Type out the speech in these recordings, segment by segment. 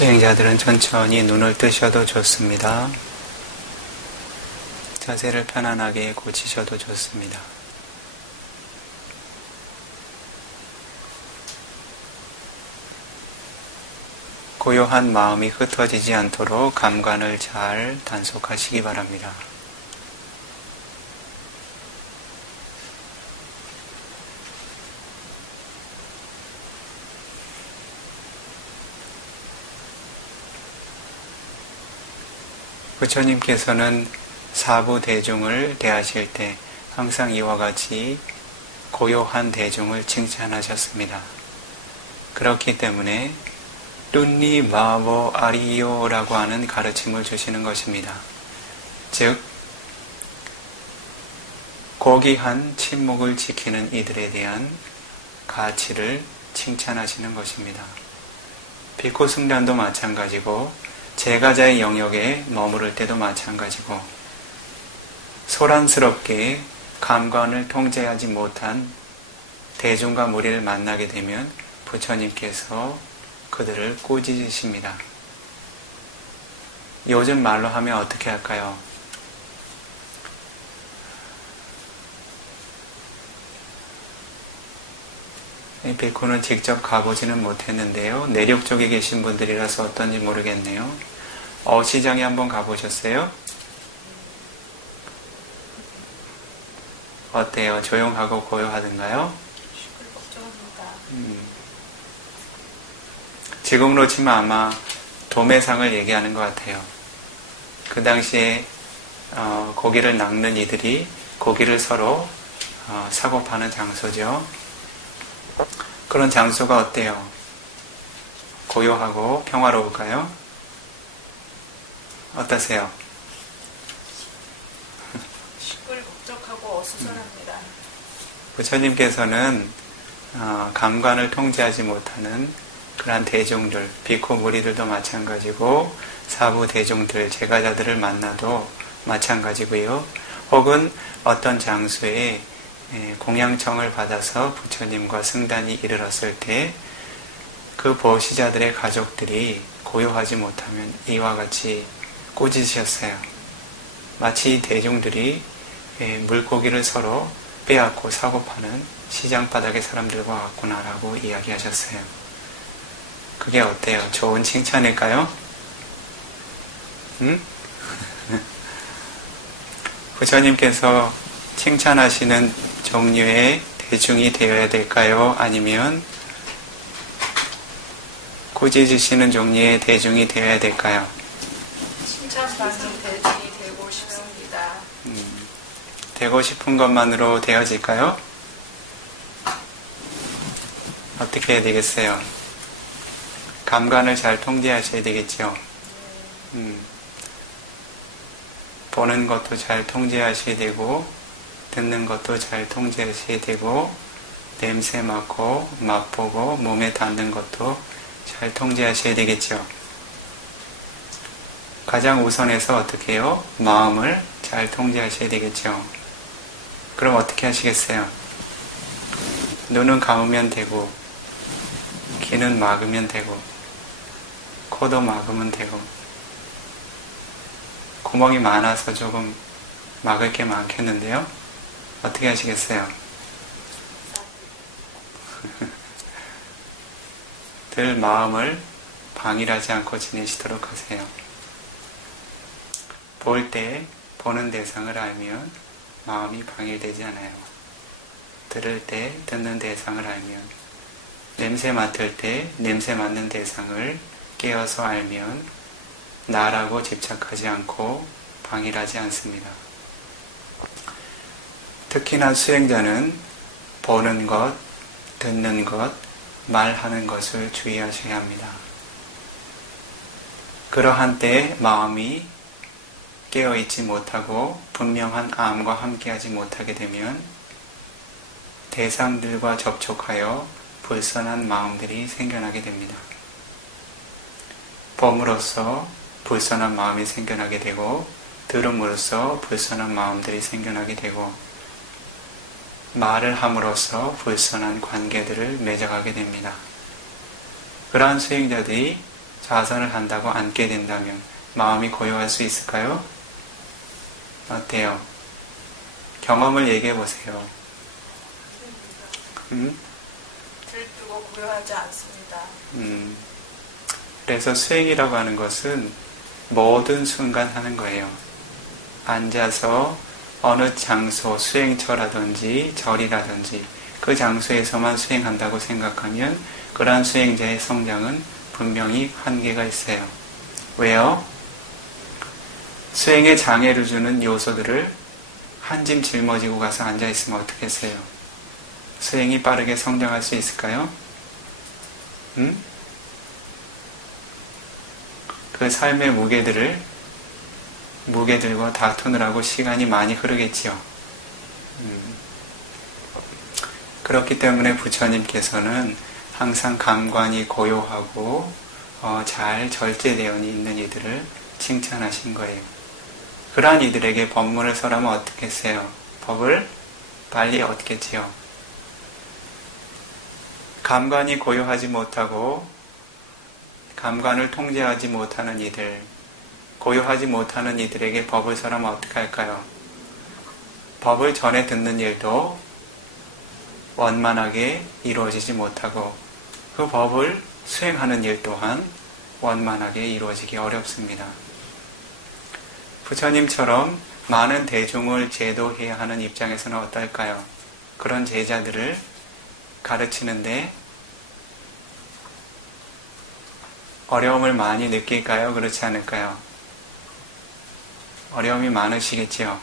수행자들은 천천히 눈을 뜨셔도 좋습니다. 자세를 편안하게 고치셔도 좋습니다. 고요한 마음이 흩어지지 않도록 감관을 잘 단속하시기 바랍니다. 부처님께서는 사부 대중을 대하실 때 항상 이와 같이 고요한 대중을 칭찬하셨습니다. 그렇기 때문에 룬니 마보 아리요라고 하는 가르침을 주시는 것입니다. 즉 고귀한 침묵을 지키는 이들에 대한 가치를 칭찬하시는 것입니다. 비코 승단도 마찬가지고 제가자의 영역에 머무를 때도 마찬가지고 소란스럽게 감관을 통제하지 못한 대중과 무리를 만나게 되면 부처님께서 그들을 꾸짖으십니다. 요즘 말로 하면 어떻게 할까요? 이 비쿠는 직접 가보지는 못했는데요. 내륙 쪽에 계신 분들이라서 어떤지 모르겠네요. 어시장에 한번 가보셨어요? 어때요? 조용하고 고요하던가요? 지금으로 치면 아마 도매상을 얘기하는 것 같아요. 그 당시에 고기를 낚는 이들이 고기를 서로 사고 파는 장소죠. 그런 장소가 어때요? 고요하고 평화로울까요? 어떠세요? 시끌벅적하고 어수선합니다. 부처님께서는 감관을 통제하지 못하는 그러한 대중들, 비코 무리들도 마찬가지고 사부 대중들, 제가자들을 만나도 마찬가지고요. 혹은 어떤 장소에 공양청을 받아서 부처님과 승단이 이르렀을 때 그 보시자들의 가족들이 고요하지 못하면 이와 같이 꾸짖으셨어요. 마치 대중들이 물고기를 서로 빼앗고 사고 파는 시장 바닥의 사람들과 같구나라고 이야기하셨어요. 그게 어때요? 좋은 칭찬일까요? 응? 부처님께서 칭찬하시는 종류의 대중이 되어야 될까요? 아니면 꾸짖으시는 종류의 대중이 되어야 될까요? 칭찬받는 대중이 되고 싶습니다. 되고 싶은 것만으로 되어질까요? 어떻게 해야 되겠어요? 감관을 잘 통제하셔야 되겠죠. 보는 것도 잘 통제하셔야 되고 듣는 것도 잘 통제하셔야 되고 냄새 맡고 맛보고 몸에 닿는 것도 잘 통제하셔야 되겠죠. 가장 우선해서 어떻게 해요? 마음을 잘 통제하셔야 되겠죠. 그럼 어떻게 하시겠어요? 눈은 감으면 되고 귀는 막으면 되고 코도 막으면 되고 구멍이 많아서 조금 막을 게 많겠는데요. 어떻게 하시겠어요? 늘 마음을 방일하지 않고 지내시도록 하세요. 볼 때 보는 대상을 알면 마음이 방일되지 않아요. 들을 때 듣는 대상을 알면, 냄새 맡을 때 냄새 맡는 대상을 깨어서 알면 나라고 집착하지 않고 방일하지 않습니다. 특히나 수행자는 보는 것, 듣는 것, 말하는 것을 주의하셔야 합니다. 그러한 때에 마음이 깨어있지 못하고 분명한 암과 함께하지 못하게 되면 대상들과 접촉하여 불선한 마음들이 생겨나게 됩니다. 봄으로써 불선한 마음이 생겨나게 되고 들음으로써 불선한 마음들이 생겨나게 되고 말을 함으로써 불선한 관계들을 맺어가게 됩니다. 그러한 수행자들이 좌선을 한다고 앉게 된다면 마음이 고요할 수 있을까요? 어때요? 경험을 얘기해 보세요. 들뜨고 고요하지 않습니다. 그래서 수행이라고 하는 것은 모든 순간 하는 거예요. 앉아서 어느 장소, 수행처라든지 절이라든지 그 장소에서만 수행한다고 생각하면 그러한 수행자의 성장은 분명히 한계가 있어요. 왜요? 수행에 장애를 주는 요소들을 한 짐 짊어지고 가서 앉아있으면 어떻겠어요? 수행이 빠르게 성장할 수 있을까요? 그 삶의 무게들과 다투느라고 시간이 많이 흐르겠지요. 그렇기 때문에 부처님께서는 항상 감관이 고요하고 잘 절제되어 있는 이들을 칭찬하신 거예요. 그러한 이들에게 법문을 설하면 어떻겠어요? 법을 빨리 얻겠지요. 감관이 고요하지 못하고 감관을 통제하지 못하는 이들, 고요하지 못하는 이들에게 법을 설하면 어떻게 할까요? 법을 전에 듣는 일도 원만하게 이루어지지 못하고 그 법을 수행하는 일 또한 원만하게 이루어지기 어렵습니다. 부처님처럼 많은 대중을 제도해야 하는 입장에서는 어떨까요? 그런 제자들을 가르치는데 어려움을 많이 느낄까요? 그렇지 않을까요? 어려움이 많으시겠지요?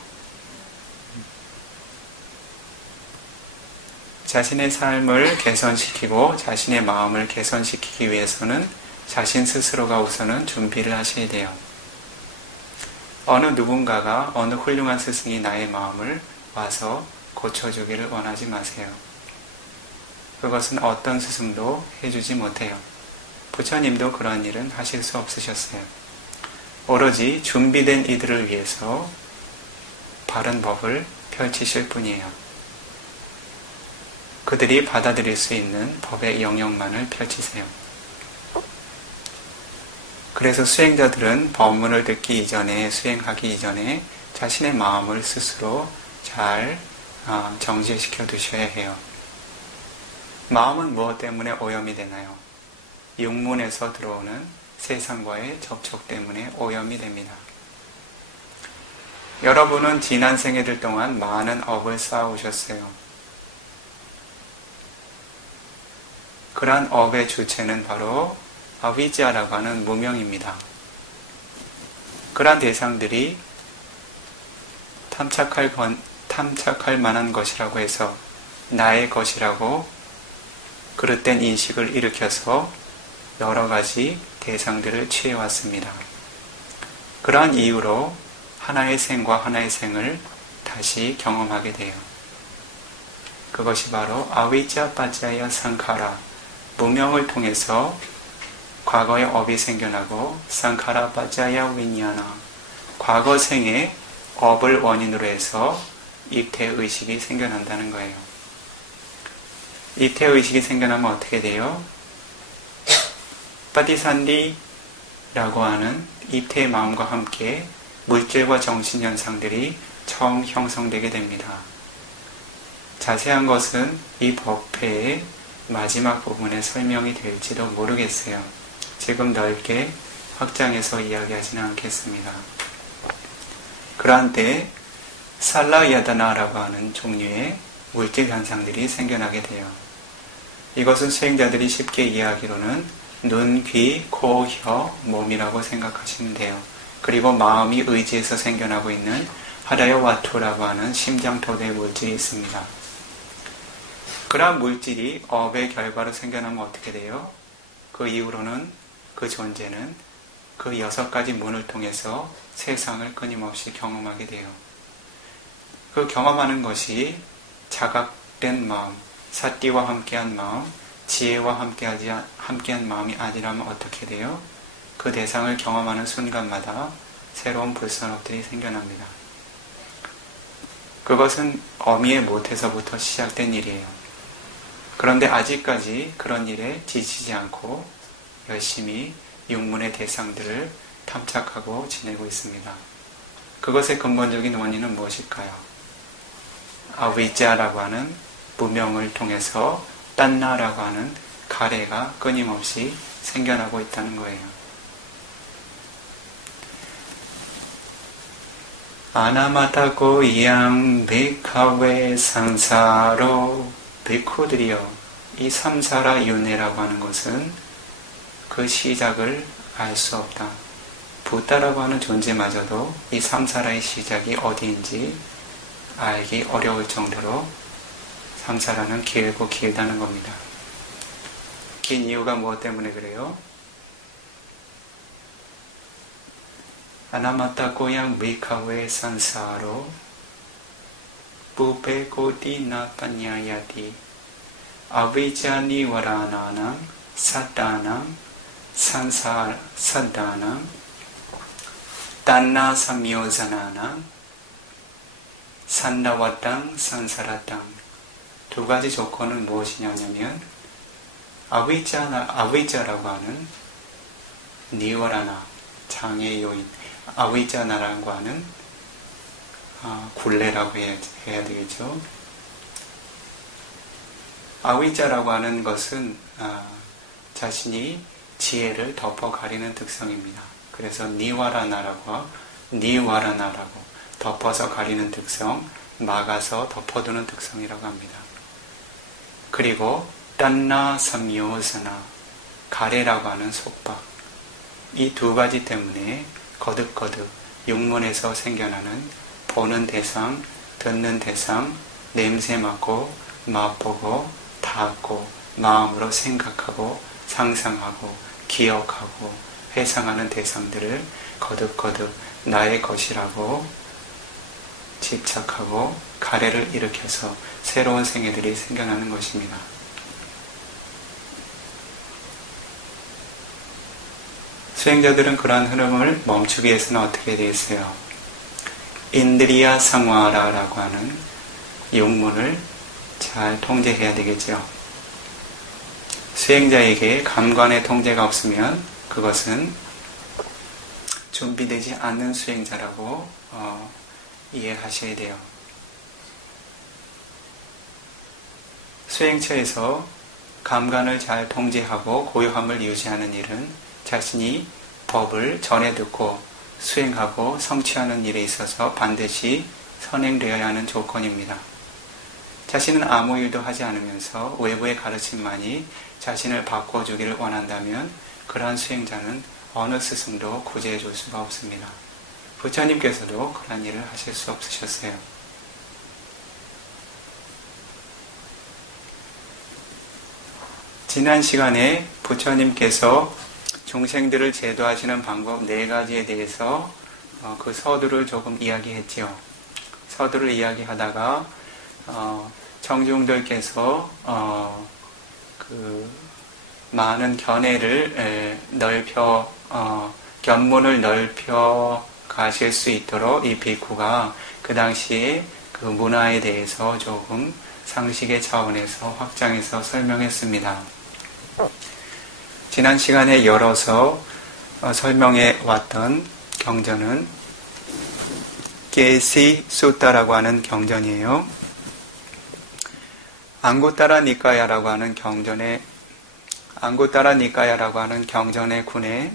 자신의 삶을 개선시키고 자신의 마음을 개선시키기 위해서는 자신 스스로가 우선은 준비를 하셔야 돼요. 어느 누군가가 어느 훌륭한 스승이 나의 마음을 와서 고쳐주기를 원하지 마세요. 그것은 어떤 스승도 해주지 못해요. 부처님도 그런 일은 하실 수 없으셨어요. 오로지 준비된 이들을 위해서 바른 법을 펼치실 뿐이에요. 그들이 받아들일 수 있는 법의 영역만을 펼치세요. 그래서 수행자들은 법문을 듣기 이전에, 수행하기 이전에 자신의 마음을 스스로 잘 정지시켜 두셔야 해요. 마음은 무엇 때문에 오염이 되나요? 육문에서 들어오는 세상과의 접촉 때문에 오염이 됩니다. 여러분은 지난 생애들 동안 많은 업을 쌓아오셨어요. 그러한 업의 주체는 바로 아비자라고 하는 무명입니다. 그러한 대상들이 탐착할 만한 것이라고 해서 나의 것이라고 그릇된 인식을 일으켜서 여러 가지 대상들을 취해왔습니다. 그러한 이유로 하나의 생과 하나의 생을 다시 경험하게 돼요. 그것이 바로 아비자 빠자야 상카라, 무명을 통해서 과거의 업이 생겨나고 상카라 빠자야 위냐나, 과거 생의 업을 원인으로 해서 입퇴의식이 생겨난다는 거예요. 입퇴의식이 생겨나면 어떻게 돼요? 파티산디라고 하는 입퇴의 마음과 함께 물질과 정신현상들이 처음 형성되게 됩니다. 자세한 것은 이 법회의 마지막 부분에 설명이 될지도 모르겠어요. 지금 넓게 확장해서 이야기하지는 않겠습니다. 그러한 때 살라야다나라고 하는 종류의 물질 현상들이 생겨나게 돼요. 이것은 수행자들이 쉽게 이해하기로는 눈, 귀, 코, 혀, 몸이라고 생각하시면 돼요. 그리고 마음이 의지해서 생겨나고 있는 하다야 와투라고 하는 심장토대 물질이 있습니다. 그러한 물질이 업의 결과로 생겨나면 어떻게 돼요? 그 이후로는 그 존재는 그 6가지 문을 통해서 세상을 끊임없이 경험하게 돼요. 그 경험하는 것이 자각된 마음, 사띠와 함께한 마음, 지혜와 함께한 마음이 아니라면 어떻게 돼요? 그 대상을 경험하는 순간마다 새로운 불선업들이 생겨납니다. 그것은 어미의 못에서부터 시작된 일이에요. 그런데 아직까지 그런 일에 지치지 않고 열심히 육문의 대상들을 탐착하고 지내고 있습니다. 그것의 근본적인 원인은 무엇일까요? 아비자라고 하는 무명을 통해서 딴나라고 하는 가래가 끊임없이 생겨나고 있다는 거예요. 아나마타고 이양 베카웨 상사로 베코들이여, 이 삼사라 윤회라고 하는 것은 그 시작을 알 수 없다. 부다라고 하는 존재마저도 이 삼사라의 시작이 어디인지 알기 어려울 정도로 삼사라는 길고 길다는 겁니다. 긴 이유가 무엇 때문에 그래요? 아나마타 고양 미카웨 산사로 부베고디나 빠냐야디 아비자니 와라나낭 사다낭 산사 사다낭 단나 삼묘자나낭 산다와땅 산사라땅. 두 가지 조건은 무엇이냐면 아위자라고 하는 니워라나 장애 요인, 아위자나라고 하는 굴레라고 해야 되겠죠. 아위자라고 하는 것은 자신이 지혜를 덮어 가리는 특성입니다. 그래서 니와라나라고 덮어서 가리는 특성, 막아서 덮어두는 특성이라고 합니다. 그리고 딴나 삼요사나 가래라고 하는 속박, 이 두 가지 때문에 거듭거듭 육문에서 생겨나는 보는 대상, 듣는 대상, 냄새 맡고 맛보고 닿고 마음으로 생각하고 상상하고 기억하고 회상하는 대상들을 거듭거듭 나의 것이라고 집착하고 가래를 일으켜서 새로운 생애들이 생겨나는 것입니다. 수행자들은 그러한 흐름을 멈추기 위해서는 어떻게 되어 있어요? 인드리야 상화라라고 하는 육문을 잘 통제해야 되겠죠. 수행자에게 감관의 통제가 없으면 그것은 준비되지 않는 수행자라고 이해하셔야 돼요. 수행처에서 감관을 잘 통제하고 고요함을 유지하는 일은 자신이 법을 전해 듣고 수행하고 성취하는 일에 있어서 반드시 선행되어야 하는 조건입니다. 자신은 아무 일도 하지 않으면서 외부의 가르침만이 자신을 바꿔주기를 원한다면 그러한 수행자는 어느 스승도 구제해 줄 수가 없습니다. 부처님께서도 그런 일을 하실 수 없으셨어요. 지난 시간에 부처님께서 중생들을 제도하시는 방법 4가지에 대해서 그 서두를 조금 이야기했지요. 서두를 이야기하다가 청중들께서 그 많은 견해를 견문을 넓혀 가실 수 있도록 이 비쿠가 그 당시에 그 문화에 대해서 조금 상식의 차원에서 확장해서 설명했습니다. 지난 시간에 열어서 설명해 왔던 경전은 게시 수타라고 하는 경전이에요. 앙구타라 니카야라고 하는 경전의 군에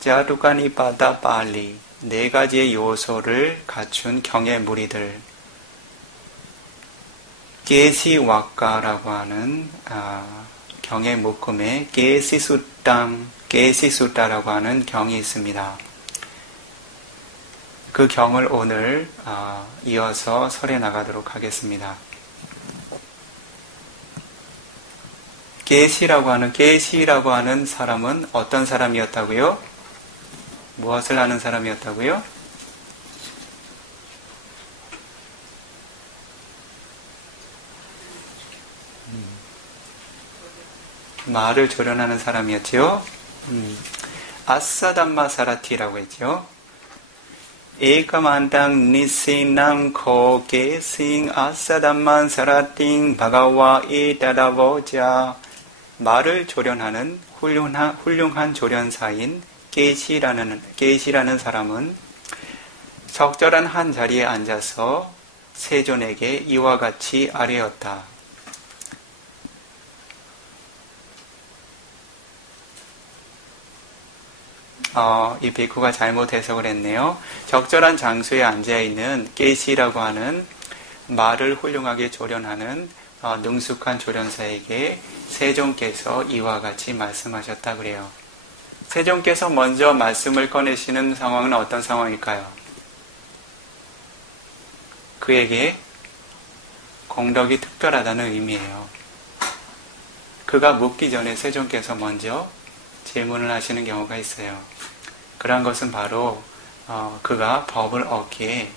자두카니파다 빨리 4가지의 요소를 갖춘 경의 무리들, 게시와카라고 하는 경의 묶음에 게시수타라고 하는 경이 있습니다. 그 경을 오늘 이어서 설해 나가도록 하겠습니다. 게시라고 하는 사람은 어떤 사람이었다고요? 무엇을 하는 사람이었다고요? 말을 조련하는 사람이었죠. 아사담마 사라티라고 했죠. 에카만당 니시낭 코게싱 아사담만 사라팅 바가와 이따라보자 말을 조련하는 훌륭한 조련사인 게이시라는 사람은 적절한 한 자리에 앉아서 세존에게 이와 같이 아뢰었다. 이 비쿠가 잘못 해석을 했네요. 적절한 장소에 앉아있는 게이시라고 하는 말을 훌륭하게 조련하는 능숙한 조련사에게 세존께서 이와 같이 말씀하셨다 그래요. 세존께서 먼저 말씀을 꺼내시는 상황은 어떤 상황일까요? 그에게 공덕이 특별하다는 의미예요. 그가 묻기 전에 세존께서 먼저 질문을 하시는 경우가 있어요. 그런 것은 바로 그가 법을 얻기에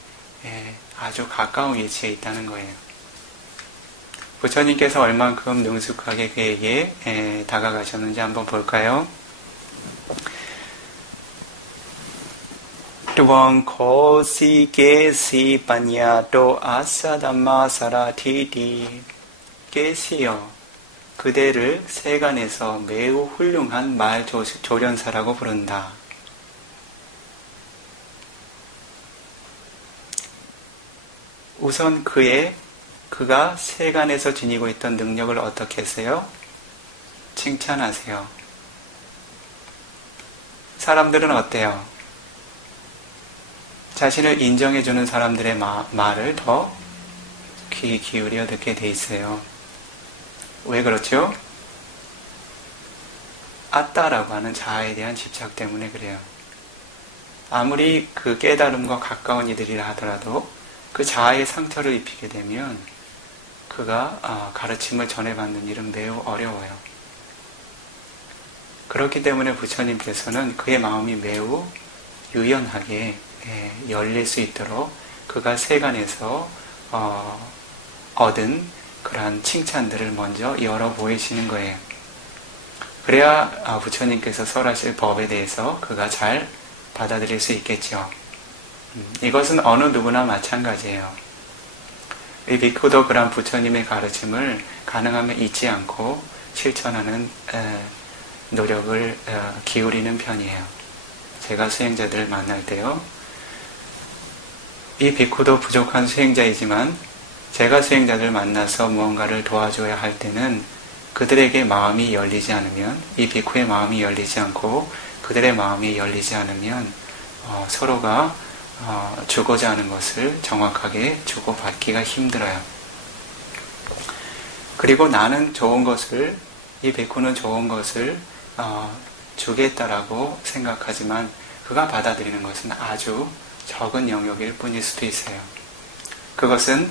아주 가까운 위치에 있다는 거예요. 부처님께서 얼만큼 능숙하게 그에게 다가가셨는지 한번 볼까요? Tuang ko si ke si panyato asadamma saratiti 게시여 그대를 세간에서 매우 훌륭한 말 조련사라고 부른다. 우선 그가 세간에서 지니고 있던 능력을 어떻게 했어요? 칭찬하세요. 사람들은 어때요? 자신을 인정해주는 사람들의 말을 더 귀 기울여 듣게 돼 있어요. 왜 그렇죠? 아따라고 하는 자아에 대한 집착 때문에 그래요. 아무리 그 깨달음과 가까운 이들이라 하더라도 그 자아에 상처를 입히게 되면 그가 가르침을 전해받는 일은 매우 어려워요. 그렇기 때문에 부처님께서는 그의 마음이 매우 유연하게 열릴 수 있도록 그가 세간에서 얻은 그러한 칭찬들을 먼저 열어 보이시는 거예요. 그래야 부처님께서 설하실 법에 대해서 그가 잘 받아들일 수 있겠죠. 이것은 어느 누구나 마찬가지예요. 이 비쿠도 그런 부처님의 가르침을 가능하면 잊지 않고 실천하는 노력을 기울이는 편이에요. 제가 수행자들을 만날 때요. 이 비쿠도 부족한 수행자이지만 제가 수행자들 만나서 무언가를 도와줘야 할 때는 그들에게 마음이 열리지 않으면 이 비쿠의 마음이 열리지 않고 그들의 마음이 열리지 않으면 서로가 주고자 하는 것을 정확하게 주고받기가 힘들어요. 그리고 나는 좋은 것을 이 비쿠는 좋은 것을 주겠다라고 생각하지만 그가 받아들이는 것은 아주 적은 영역일 뿐일 수도 있어요. 그것은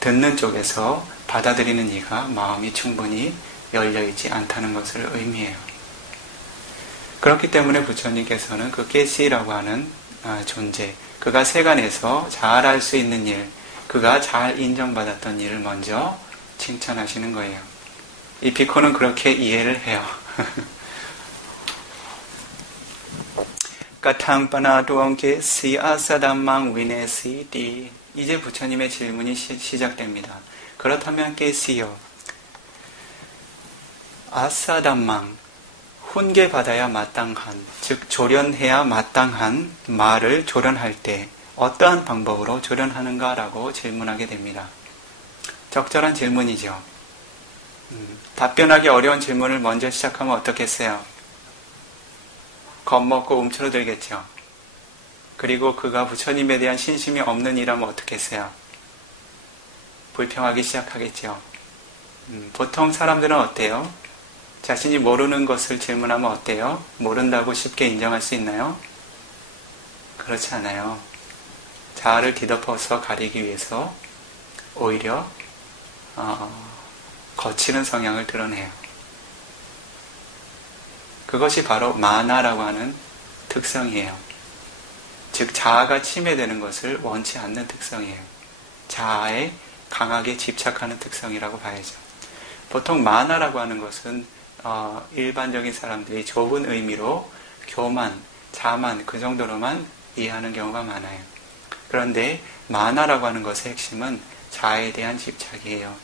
듣는 쪽에서 받아들이는 이가 마음이 충분히 열려있지 않다는 것을 의미해요. 그렇기 때문에 부처님께서는 그 깨시라고 하는 존재, 그가 세간에서 잘 할 수 있는 일, 그가 잘 인정받았던 일을 먼저 칭찬하시는 거예요. 이 비코는 그렇게 이해를 해요. 까탕파나도엉케 시아사담망 위네시디 이제 부처님의 질문이 시작됩니다. 그렇다면 깨시여 아사담망 훈계받아야 마땅한 즉 조련해야 마땅한 말을 조련할 때 어떠한 방법으로 조련하는가라고 질문하게 됩니다. 적절한 질문이죠. 답변하기 어려운 질문을 먼저 시작하면 어떻겠어요? 겁먹고 움츠러들겠죠. 그리고 그가 부처님에 대한 신심이 없는 이라면 어떻겠어요? 불평하기 시작하겠죠. 보통 사람들은 어때요? 자신이 모르는 것을 질문하면 어때요? 모른다고 쉽게 인정할 수 있나요? 그렇지 않아요. 자아를 뒤덮어서 가리기 위해서 오히려 거치는 성향을 드러내요. 그것이 바로 마나라고 하는 특성이에요. 즉 자아가 침해되는 것을 원치 않는 특성이에요. 자아에 강하게 집착하는 특성이라고 봐야죠. 보통 마나라고 하는 것은 일반적인 사람들이 좁은 의미로 교만, 자만 그 정도로만 이해하는 경우가 많아요. 그런데 마나라고 하는 것의 핵심은 자아에 대한 집착이에요.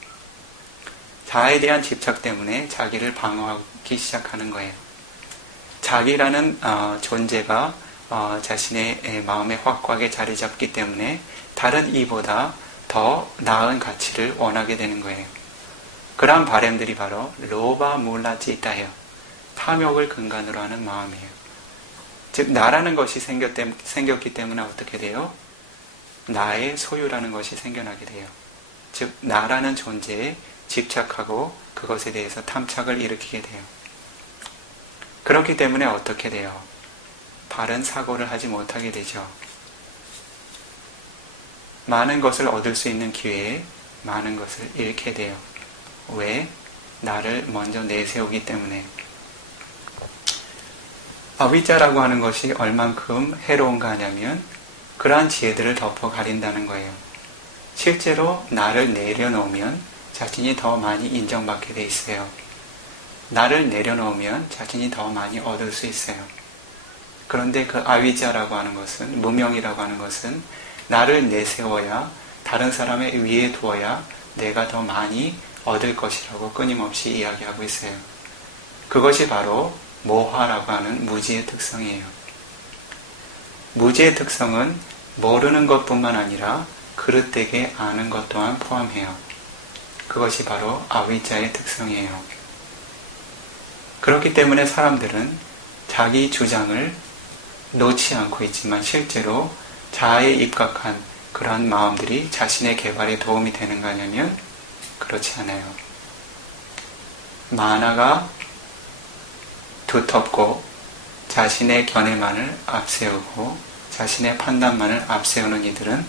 자아에 대한 집착 때문에 자기를 방어하기 시작하는 거예요. 자기라는 존재가 자신의 마음에 확고하게 자리 잡기 때문에 다른 이보다 더 나은 가치를 원하게 되는 거예요. 그러한 바램들이 바로 로바 물라지다예요. 탐욕을 근간으로 하는 마음이에요. 즉 나라는 것이 생겼기 때문에 어떻게 돼요? 나의 소유라는 것이 생겨나게 돼요. 즉 나라는 존재에 집착하고 그것에 대해서 탐착을 일으키게 돼요. 그렇기 때문에 어떻게 돼요? 바른 사고를 하지 못하게 되죠. 많은 것을 얻을 수 있는 기회에 많은 것을 잃게 돼요. 왜? 나를 먼저 내세우기 때문에. 아비자라고 하는 것이 얼만큼 해로운가 하냐면 그러한 지혜들을 덮어 가린다는 거예요. 실제로 나를 내려놓으면 자신이 더 많이 인정받게 돼 있어요. 나를 내려놓으면 자신이 더 많이 얻을 수 있어요. 그런데 그 아위자라고 하는 것은, 무명이라고 하는 것은 나를 내세워야, 다른 사람의 위에 두어야 내가 더 많이 얻을 것이라고 끊임없이 이야기하고 있어요. 그것이 바로 모화라고 하는 무지의 특성이에요. 무지의 특성은 모르는 것뿐만 아니라 그릇되게 아는 것 또한 포함해요. 그것이 바로 아위자의 특성이에요. 그렇기 때문에 사람들은 자기 주장을 놓지 않고 있지만 실제로 자아에 입각한 그러한 마음들이 자신의 개발에 도움이 되는가 하냐면 그렇지 않아요. 만화가 두텁고 자신의 견해만을 앞세우고 자신의 판단만을 앞세우는 이들은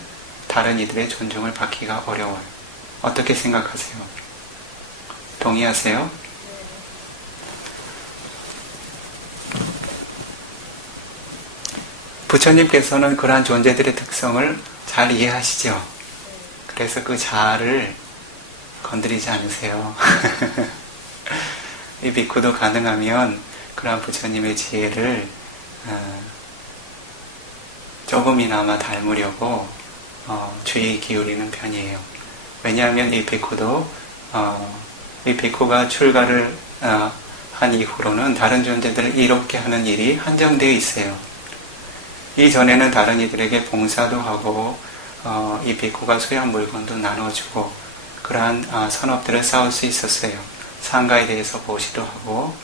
다른 이들의 존중을 받기가 어려워요. 어떻게 생각하세요? 동의하세요? 부처님께서는 그러한 존재들의 특성을 잘 이해하시죠? 그래서 그 자아를 건드리지 않으세요. 이 비쿠도 가능하면 그러한 부처님의 지혜를 조금이나마 닮으려고 주의 기울이는 편이에요. 왜냐하면 이 비쿠도 이 비쿠가 출가를 한 이후로는 다른 존재들을 이롭게 하는 일이 한정되어 있어요. 이전에는 다른 이들에게 봉사도 하고 이 비쿠가 소유한 물건도 나눠주고 그러한 선업들을 쌓을 수 있었어요. 상가에 대해서 보시도 하고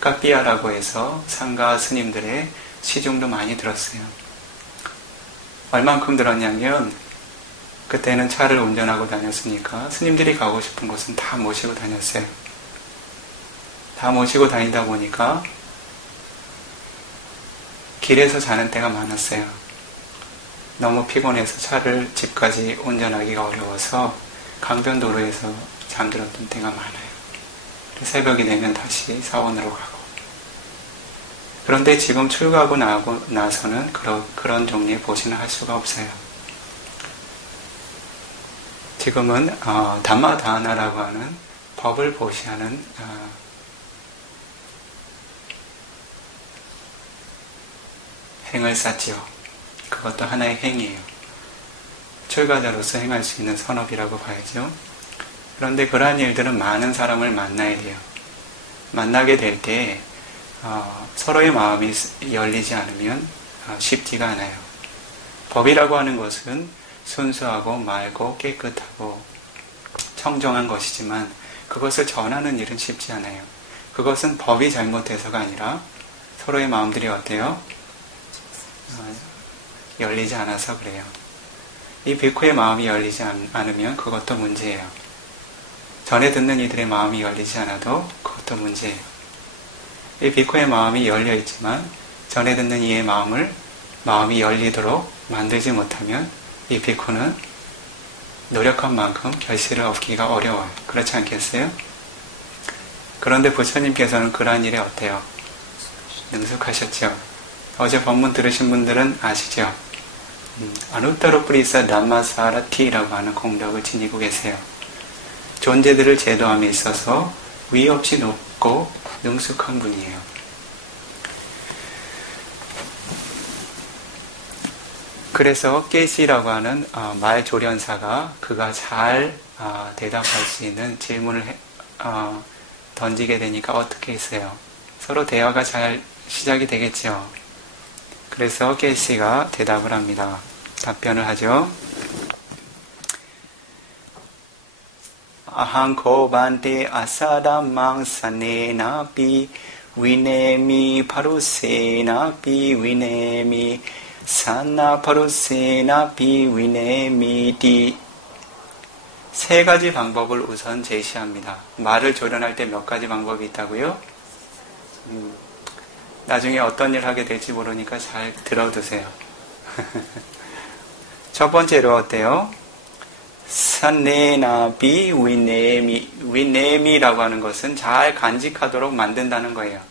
까삐아라고 해서 상가 스님들의 시중도 많이 들었어요. 얼만큼 들었냐면 그때는 차를 운전하고 다녔으니까 스님들이 가고 싶은 곳은 다 모시고 다녔어요. 다 모시고 다니다 보니까 길에서 자는 때가 많았어요. 너무 피곤해서 차를 집까지 운전하기가 어려워서 강변도로에서 잠들었던 때가 많아요. 새벽이 되면 다시 사원으로 가고. 그런데 지금 출가하고 나서는 그런 종류의 보시는 할 수가 없어요. 지금은 담마다나라고 하는 법을 보시하는 행을 쌓지요. 그것도 하나의 행위예요. 출가자로서 행할 수 있는 선업이라고 봐야죠. 그런데 그러한 일들은 많은 사람을 만나야 돼요. 만나게 될 때 서로의 마음이 열리지 않으면 쉽지가 않아요. 법이라고 하는 것은 순수하고 맑고 깨끗하고 청정한 것이지만 그것을 전하는 일은 쉽지 않아요. 그것은 법이 잘못해서가 아니라 서로의 마음들이 어때요? 열리지 않아서 그래요. 이 비쿠의 마음이 열리지 않으면 그것도 문제예요. 전에 듣는 이들의 마음이 열리지 않아도 그것도 문제예요. 이 비쿠의 마음이 열려있지만 전에 듣는 이의 마음이 열리도록 만들지 못하면 이 비쿠는 노력한 만큼 결실을 얻기가 어려워요. 그렇지 않겠어요? 그런데 부처님께서는 그러한 일에 어때요? 능숙하셨죠? 어제 법문 들으신 분들은 아시죠? 아누타로 프리사 담마사라티라고 하는 공덕을 지니고 계세요. 존재들을 제도함에 있어서 위 없이 높고 능숙한 분이에요. 그래서 깨시라고 하는 말조련사가 그가 잘 대답할 수 있는 질문을 던지게 되니까 어떻게 했어요? 서로 대화가 잘 시작이 되겠죠. 그래서 깨씨가 대답을 합니다. 답변을 하죠. 아항코 반테 아사다망 사네나피 위네미 파루세나피 위네미 산나 파루세나피 위네미디. 세 가지 방법을 우선 제시합니다. 말을 조련할 때 몇 가지 방법이 있다고요? 나중에 어떤 일 하게 될지 모르니까 잘 들어두세요. 첫 번째로 어때요? 산네나비 위네미. 위네미라고 하는 것은 잘 간직하도록 만든다는 거예요.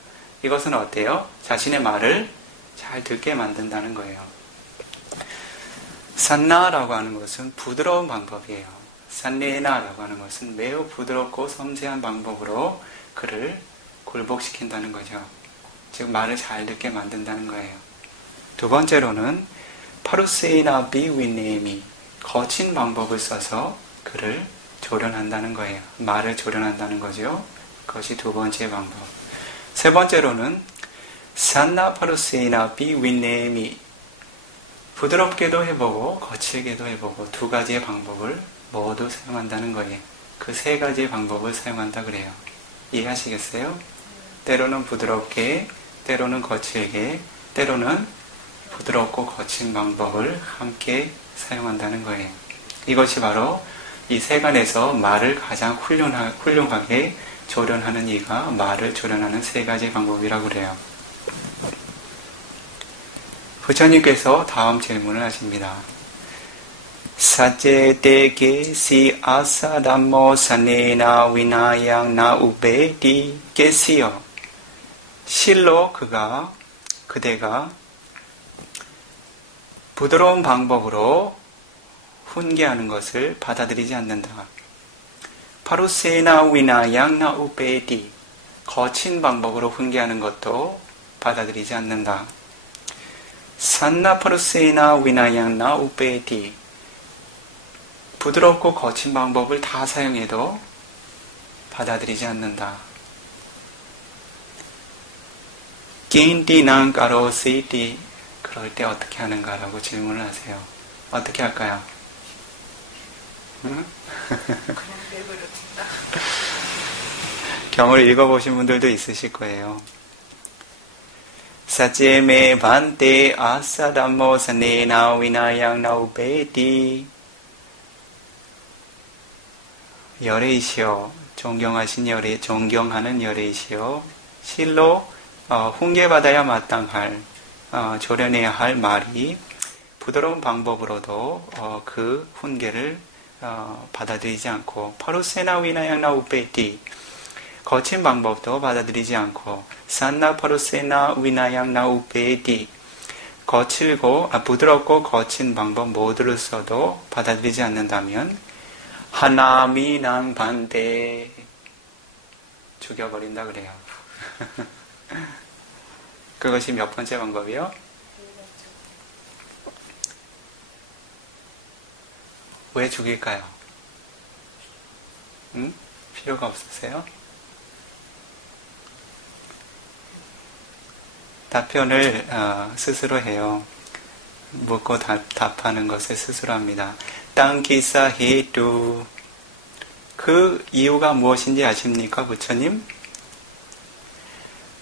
이것은 어때요? 자신의 말을 잘 듣게 만든다는 거예요. 산나라고 하는 것은 부드러운 방법이에요. 산네나라고 하는 것은 매우 부드럽고 섬세한 방법으로 그를 굴복시킨다는 거죠. 즉 말을 잘 듣게 만든다는 거예요. 두 번째로는 파루세나비 위네미. 거친 방법을 써서 그를 조련한다는 거예요. 말을 조련한다는 거죠. 그것이 두 번째 방법. 세 번째로는 산나 파루세나비 위네미. 부드럽게도 해보고 거칠게도 해보고 두 가지의 방법을 모두 사용한다는 거예요. 그 세 가지의 방법을 사용한다 그래요. 이해하시겠어요? 때로는 부드럽게, 때로는 거칠게, 때로는 부드럽고 거친 방법을 함께 사용한다는 거예요. 이것이 바로 이 세간에서 말을 가장 훌륭하게 조련하는 이가 말을 조련하는 세 가지 방법이라고 그래요. 부처님께서 다음 질문을 하십니다. 사제대게 시 아사담모 사네나 위나양 나 우베디 게시여. 실로 그대가 부드러운 방법으로 훈계하는 것을 받아들이지 않는다. 파루세나 위나양 나 우베디. 거친 방법으로 훈계하는 것도 받아들이지 않는다. 산나 파루세나 위나양 나 우베디. 부드럽고 거친 방법을 다 사용해도 받아들이지 않는다. 낀디난 까로시디. 그럴 때 어떻게 하는가라고 질문을 하세요. 어떻게 할까요? 응? 경을 읽어보신 분들도 있으실 거예요. 사제메 반테 아사담모 사네나 위나양 나우베디. 열애이시여, 존경하는 열애이시여, 실로 훈계받아야 마땅할, 조련해야 할 말이 부드러운 방법으로도 그 훈계를 받아들이지 않고, 파루세나 위나양 나우베디. 거친 방법도 받아들이지 않고, 산나 파루세나 위나양 나우베디. 부드럽고 거친 방법 모두를 써도 받아들이지 않는다면 하나미낭 반대. 죽여버린다 그래요. 그것이 몇 번째 방법이요? 왜 죽일까요? 필요가 없으세요? 답변을 스스로 해요. 묻고 답하는 것을 스스로 합니다. 땅기사 헤두. 그 이유가 무엇인지 아십니까, 부처님?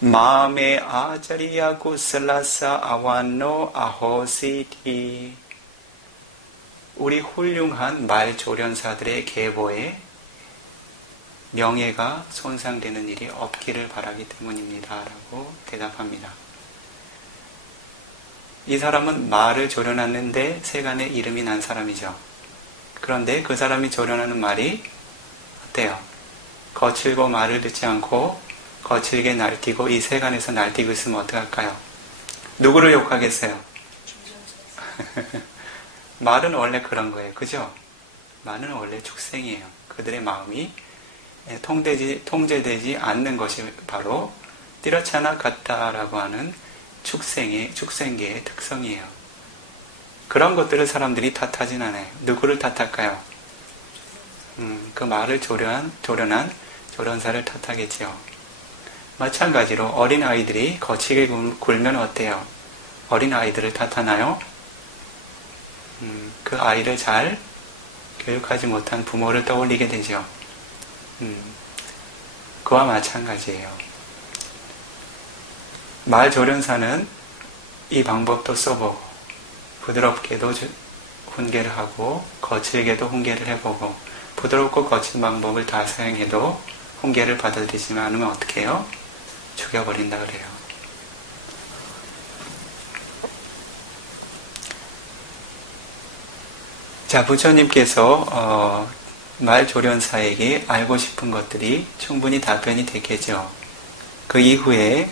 마음의 아자리야 구슬라사 아완노 아호시티. 우리 훌륭한 말조련사들의 계보에 명예가 손상되는 일이 없기를 바라기 때문입니다. 라고 대답합니다. 이 사람은 말을 조련하는데 세간에 이름이 난 사람이죠. 그런데 그 사람이 조련하는 말이 어때요? 거칠고 말을 듣지 않고 거칠게 날뛰고 이 세간에서 날뛰고 있으면 어떡할까요? 누구를 욕하겠어요? 말은 원래 그런 거예요. 그죠? 말은 원래 축생이에요. 그들의 마음이 통제되지 않는 것이 바로 띠라차나 같다라고 하는 축생계의 특성이에요. 그런 것들을 사람들이 탓하진 않아요. 누구를 탓할까요? 그 말을 조련한 조련사를 탓하겠죠. 마찬가지로 어린아이들이 거칠게 굴면 어때요? 어린아이들을 탓하나요? 그 아이를 잘 교육하지 못한 부모를 떠올리게 되죠. 그와 마찬가지예요. 말 조련사는 이 방법도 써보고 부드럽게도 훈계를 하고 거칠게도 훈계를 해보고 부드럽고 거친 방법을 다 사용해도 훈계를 받아들이지 않으면 어떻게 해요? 죽여버린다 그래요. 자, 부처님께서 말 조련사에게 알고 싶은 것들이 충분히 답변이 됐겠죠. 그 이후에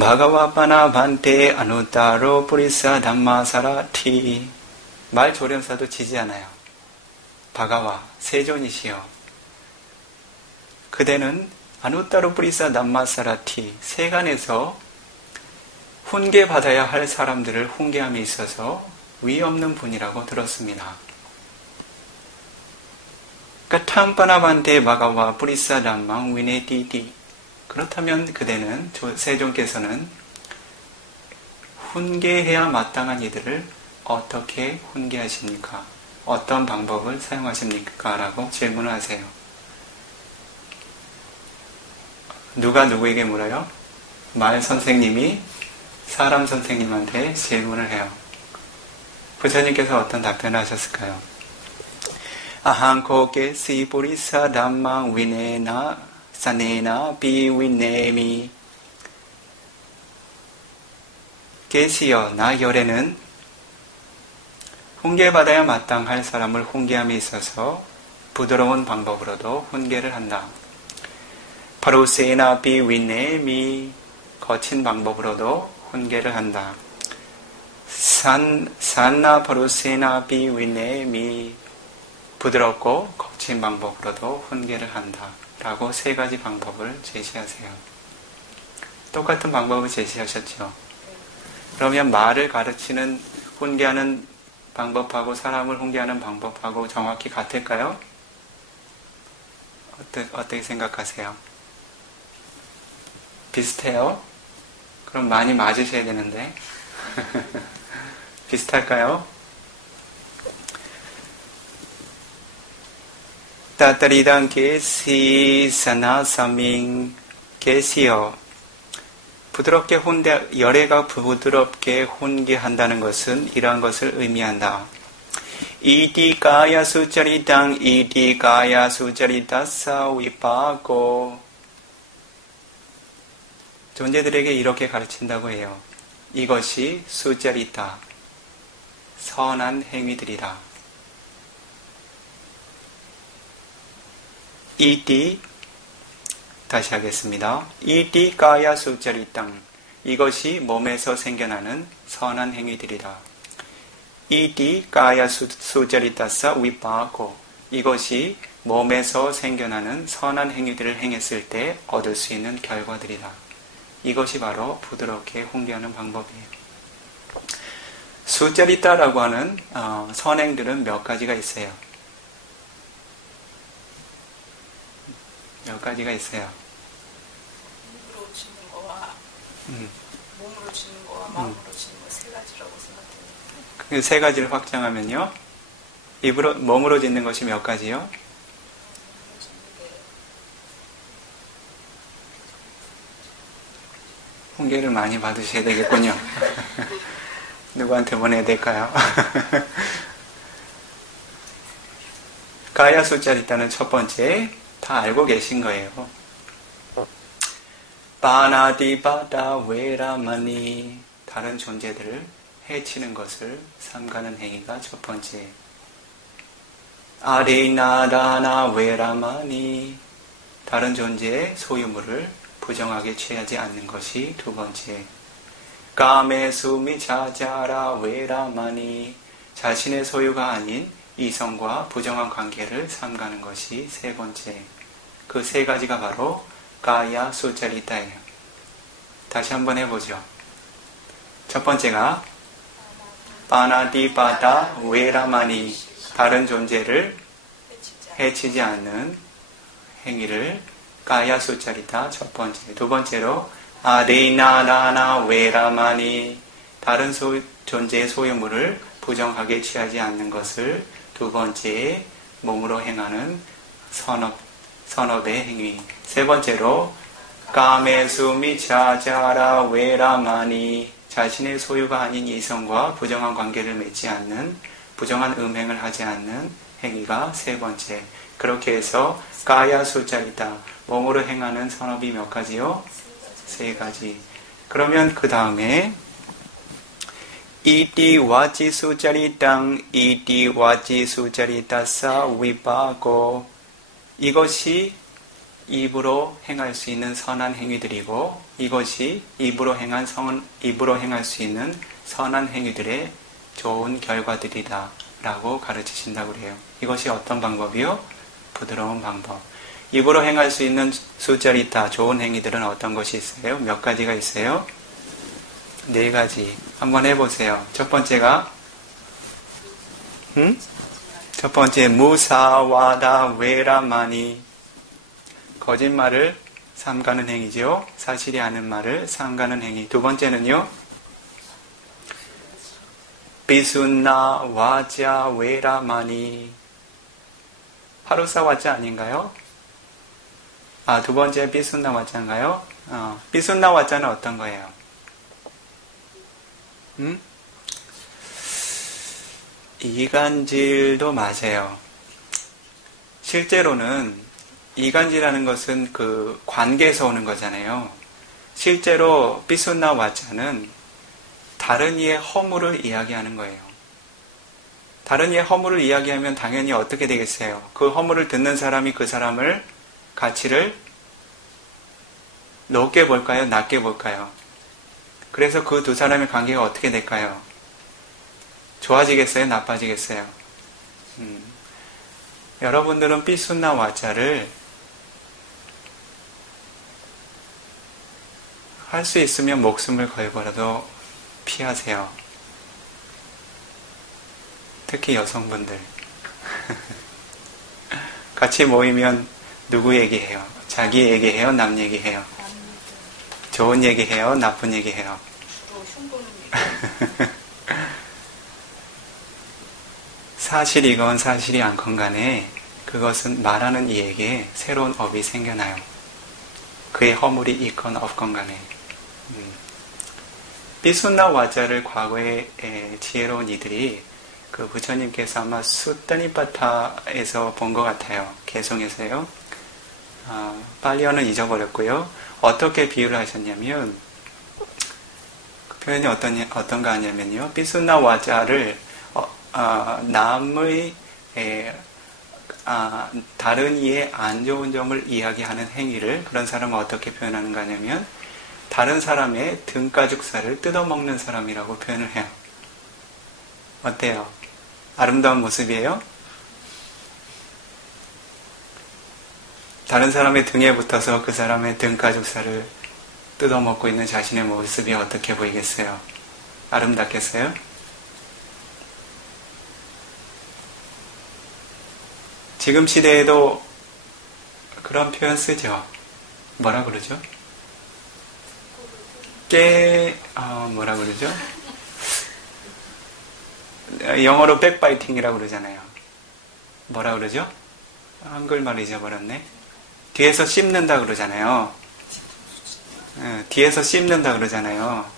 바가와파나 반테 아누타로 뿌리사 담마사라티 말 조련사도 지지 않아요. 바가와 세존이시여 그대는 아누타로 뿌리사 담마사라티 세간에서 훈계받아야 할 사람들을 훈계함에 있어서 위 없는 분이라고 들었습니다. 그러니까 탐파나반테 바가와 뿌리사 담망 위네티티 그렇다면 그대는 세존께서는 훈계해야 마땅한 이들을 어떻게 훈계하십니까? 어떤 방법을 사용하십니까? 라고 질문을 하세요. 누가 누구에게 물어요? 말 선생님이 사람 선생님한테 질문을 해요. 부처님께서 어떤 답변을 하셨을까요? 아한코게 시보리사 담망 위네나 사네나 비위네미 계시여 나 열애는 훈계받아야 마땅할 사람을 훈계함에 있어서 부드러운 방법으로도 훈계를 한다. 파루세나 비위네미 거친 방법으로도 훈계를 한다. 산나 파루세나 비위네미 부드럽고 거친 방법으로도 훈계를 한다. 라고 세 가지 방법을 제시하세요. 똑같은 방법을 제시하셨죠. 그러면 말을 가르치는 훈계하는 방법하고 사람을 훈계하는 방법하고 정확히 같을까요? 어떻게 생각하세요? 비슷해요? 그럼 많이 맞으셔야 되는데 비슷할까요? 따따리당 계시 사나사밍 계시여 부드럽게 열애가 부드럽게 훈계한다는 것은 이러한 것을 의미한다. 이디가야 수자리당 이디가야 수자리다사 위파고 존재들에게 이렇게 가르친다고 해요. 이것이 수자리다 선한 행위들이다. 이디 다시 하겠습니다. 이디 가야 수자리땅 이것이 몸에서 생겨나는 선한 행위들이다. 이디 가야 수자리따사 위파고 이것이 몸에서 생겨나는 선한 행위들을 행했을 때 얻을 수 있는 결과들이다. 이것이 바로 부드럽게 훈계하는 방법이에요. 수자리따라고 하는 선행들은 몇 가지가 있어요. 몇 가지가 있어요. 입으로 짓는 거와 몸으로 짓는 거와 마음으로 짓는 거 세 가지라고 생각합니다. 그 세 가지를 확장하면요. 입으로 몸으로 짓는 것이 몇 가지요? 훈계를 많이 받으셔야 되겠군요. 누구한테 보내야 될까요? 가야 수자리따는 첫 번째 다 알고 계신 거예요. 바나디바다 웨라마니 다른 존재들을 해치는 것을 삼가는 행위가 첫 번째. 아리나다나 웨라마니 다른 존재의 소유물을 부정하게 취하지 않는 것이 두 번째. 까메수미자자라 웨라마니 자신의 소유가 아닌 이성과 부정한 관계를 삼가는 것이 세 번째. 그 세 가지가 바로 가야 수자리따예요. 다시 한번 해보죠. 첫 번째가 바나디바다 웨라마니 다른 존재를 해치지 않는 행위를 까야 수짜리다 첫 번째. 두 번째로 아리나라나 외라마니 다른 존재의 소유물을 부정하게 취하지 않는 것을 두 번째 몸으로 행하는 선업의 행위. 세 번째로 까메수미 자자라 외라마니 자신의 소유가 아닌 이성과 부정한 관계를 맺지 않는 부정한 음행을 하지 않는 행위가 세 번째. 그렇게 해서 까야 수짜리다 몸으로 행하는 선업이 몇 가지요? 세 가지. 그러면 그 다음에 이띠 와지 수짜리땅 이띠 와지 수짜리따사 위바고 이것이 입으로 행할 수 있는 선한 행위들이고 이것이 입으로 행할 수 있는 선한 행위들의 좋은 결과들이다 라고 가르치신다고 그래요. 이것이 어떤 방법이요? 부드러운 방법. 입으로 행할 수 있는 수짜리따 좋은 행위들은 어떤 것이 있어요? 몇 가지가 있어요? 네 가지. 한번 해보세요. 첫 번째가 첫 번째 무사와다 외라마니 거짓말을 삼가는 행위죠. 사실이 아닌 말을 삼가는 행위. 두 번째는요. 비순나 와자 외라마니 하루사 와자 아닌가요? 두 번째 비순나 와자인가요? 비순나 와자는 어떤 거예요? 이간질도 맞아요. 실제로는 이간질이라는 것은 그 관계에서 오는 거잖아요. 실제로 비순나 와자는 다른 이의 허물을 이야기하는 거예요. 다른 이의 허물을 이야기하면 당연히 어떻게 되겠어요? 그 허물을 듣는 사람이 그 사람을 가치를 높게 볼까요? 낮게 볼까요? 그래서 그 두 사람의 관계가 어떻게 될까요? 좋아지겠어요? 나빠지겠어요? 여러분들은 삐순나 와자를 할 수 있으면 목숨을 걸고라도 피하세요. 특히 여성분들. 같이 모이면 누구 얘기해요? 자기 얘기해요? 남 얘기해요? 좋은 얘기해요? 나쁜 얘기해요? 주로 흉보는 얘기. 사실이건 사실이 않건 간에 그것은 말하는 이에게 새로운 업이 생겨나요. 그의 허물이 있건 없건 간에. 삐순나 와자를 과거에 지혜로운 이들이 그 부처님께서 아마 수따니파타에서 본 것 같아요. 개송에서요. 빨리어는 잊어버렸고요. 어떻게 비유를 하셨냐면 그 표현이 어떤가 하냐면요. 삐순나 와자를 남의 다른 이의 안 좋은 점을 이야기하는 행위를 그런 사람은 어떻게 표현하는가 하냐면 다른 사람의 등가죽살을 뜯어먹는 사람이라고 표현을 해요. 어때요? 아름다운 모습이에요? 다른 사람의 등에 붙어서 그 사람의 등가죽살을 뜯어먹고 있는 자신의 모습이 어떻게 보이겠어요? 아름답겠어요? 지금 시대에도 그런 표현 쓰죠. 뭐라 그러죠? 뭐라 그러죠? 영어로 백바이팅이라고 그러잖아요. 뭐라 그러죠? 한글말 잊어버렸네. 뒤에서 씹는다 그러잖아요. 뒤에서 씹는다 그러잖아요.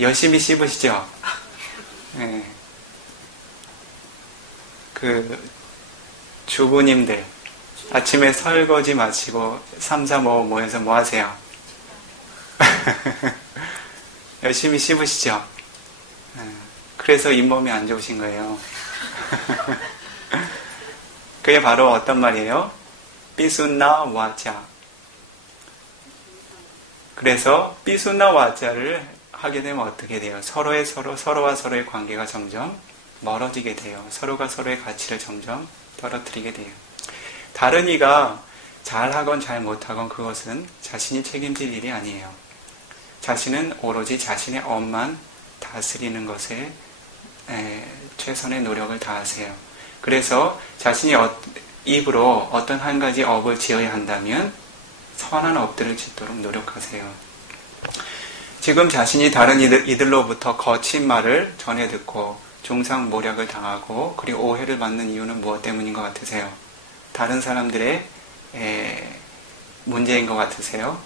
열심히 씹으시죠? 그 주부님들 아침에 설거지 마치고 3, 4, 5 모여서 뭐 하세요? 열심히 씹으시죠? 그래서 잇몸이 안 좋으신 거예요. 그게 바로 어떤 말이에요? 삐순나 와자. 그래서 삐순나 와자를 하게 되면 어떻게 돼요? 서로와 서로의 관계가 점점 멀어지게 돼요. 서로가 서로의 가치를 점점 떨어뜨리게 돼요. 다른 이가 잘하건 잘 못하건 그것은 자신이 책임질 일이 아니에요. 자신은 오로지 자신의 업만 다스리는 것에 최선의 노력을 다하세요. 그래서 자신이 입으로 어떤 한 가지 업을 지어야 한다면 선한 업들을 짓도록 노력하세요. 지금 자신이 다른 이들로부터 거친 말을 전해 듣고 중상모략을 당하고 그리고 오해를 받는 이유는 무엇 때문인 것 같으세요? 다른 사람들의 문제인 것 같으세요?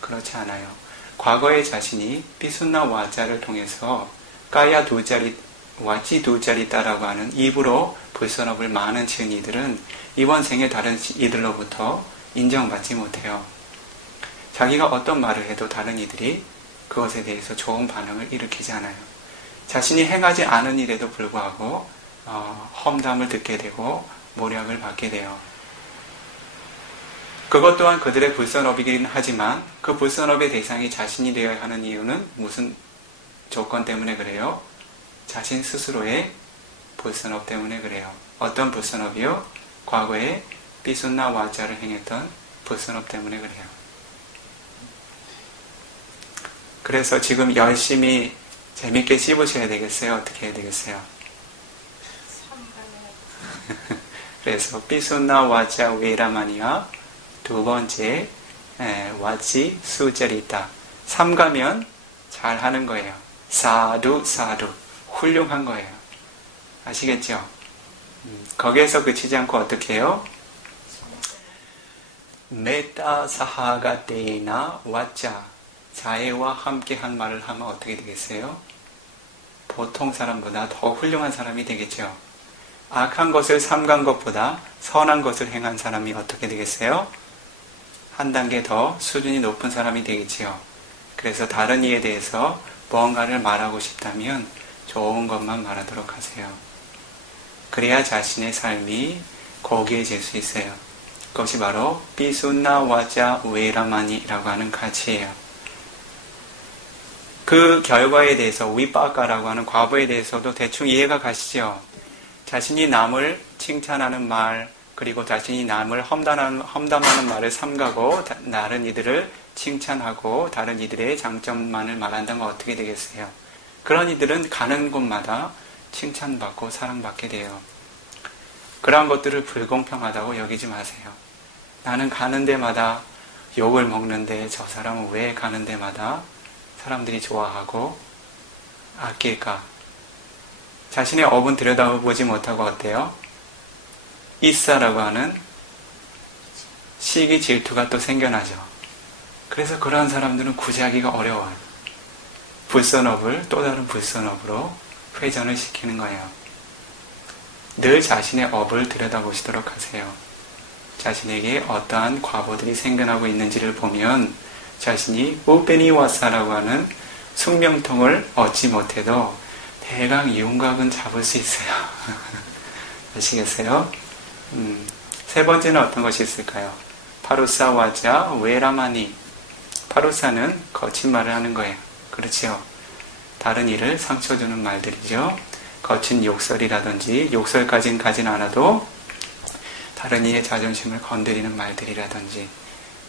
그렇지 않아요. 과거의 자신이 삐순나 와자를 통해서 까야 두자리, 와지 두자리따라고 하는 입으로 불선업을 많은 지은 이들은 이번 생에 다른 이들로부터 인정받지 못해요. 자기가 어떤 말을 해도 다른 이들이 그것에 대해서 좋은 반응을 일으키지 않아요. 자신이 행하지 않은 일에도 불구하고 험담을 듣게 되고 모략을 받게 돼요. 그것 또한 그들의 불선업이긴 하지만 그 불선업의 대상이 자신이 되어야 하는 이유는 무슨 조건 때문에 그래요? 자신 스스로의 불선업 때문에 그래요. 어떤 불선업이요? 과거에 삐순나 와자를 행했던 불선업 때문에 그래요. 그래서 지금 열심히 재밌게 씹으셔야 되겠어요? 어떻게 해야 되겠어요? 그래서 삐순나 와자 웨라마니와 두 번째 와지 수자리다. 삼가면 잘하는 거예요. 사두 훌륭한 거예요. 아시겠죠? 거기에서 그치지 않고 어떻게 해요? 메타 사하가 데이나 와자 자애와 함께한 말을 하면 어떻게 되겠어요? 보통 사람보다 더 훌륭한 사람이 되겠죠. 악한 것을 삼간 것보다 선한 것을 행한 사람이 어떻게 되겠어요? 한 단계 더 수준이 높은 사람이 되겠지요. 그래서 다른 이에 대해서 무언가를 말하고 싶다면 좋은 것만 말하도록 하세요. 그래야 자신의 삶이 고귀해질 수 있어요. 그것이 바로 삐순나 와자 웨라마니라고 하는 가치예요. 그 결과에 대해서 위빠까라고 하는 과보에 대해서도 대충 이해가 가시죠? 자신이 남을 칭찬하는 말, 그리고 자신이 남을 험담하는 말을 삼가고 다른 이들을 칭찬하고 다른 이들의 장점만을 말한다면 어떻게 되겠어요? 그런 이들은 가는 곳마다 칭찬받고 사랑받게 돼요. 그러한 것들을 불공평하다고 여기지 마세요. 나는 가는 데마다 욕을 먹는데 저 사람은 왜 가는 데마다 사람들이 좋아하고 아낄까? 자신의 업은 들여다보지 못하고 어때요? 이사라고 하는 시기 질투가 또 생겨나죠. 그래서 그러한 사람들은 구제하기가 어려워요. 불선업을 또 다른 불선업으로 회전을 시키는 거예요. 늘 자신의 업을 들여다보시도록 하세요. 자신에게 어떠한 과보들이 생겨나고 있는지를 보면 자신이 우베니와사라고 하는 숙명통을 얻지 못해도 대강 윤곽은 잡을 수 있어요. 아시겠어요? 세 번째는 어떤 것이 있을까요? 파루사 와자 웨라마니. 파루사는 거친 말을 하는 거예요. 그렇지요? 다른 이를 상처 주는 말들이죠. 거친 욕설이라든지 욕설까지는 가진 않아도 다른 이의 자존심을 건드리는 말들이라든지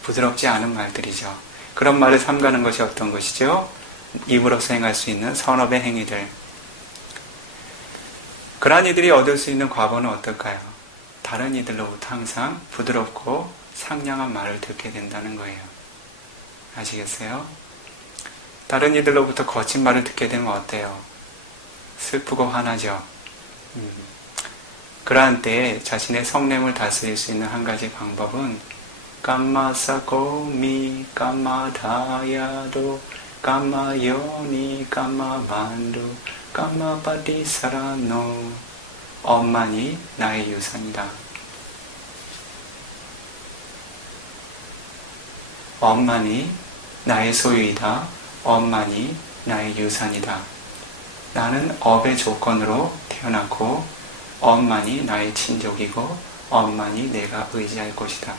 부드럽지 않은 말들이죠. 그런 말을 삼가는 것이 어떤 것이죠? 입으로서 행할 수 있는 선업의 행위들. 그러한 이들이 얻을 수 있는 과보는 어떨까요? 다른 이들로부터 항상 부드럽고 상냥한 말을 듣게 된다는 거예요. 아시겠어요? 다른 이들로부터 거친 말을 듣게 되면 어때요? 슬프고 화나죠? 그러한 때에 자신의 성냄을 다스릴 수 있는 한 가지 방법은 까마사고미 까마다야도 까마요니 까마반도 까마바디사라노. 엄만이 나의 유산이다. 엄만이 나의 소유이다. 엄만이 나의 유산이다. 나는 업의 조건으로 태어났고 엄만이 나의 친족이고 엄만이 내가 의지할 곳이다.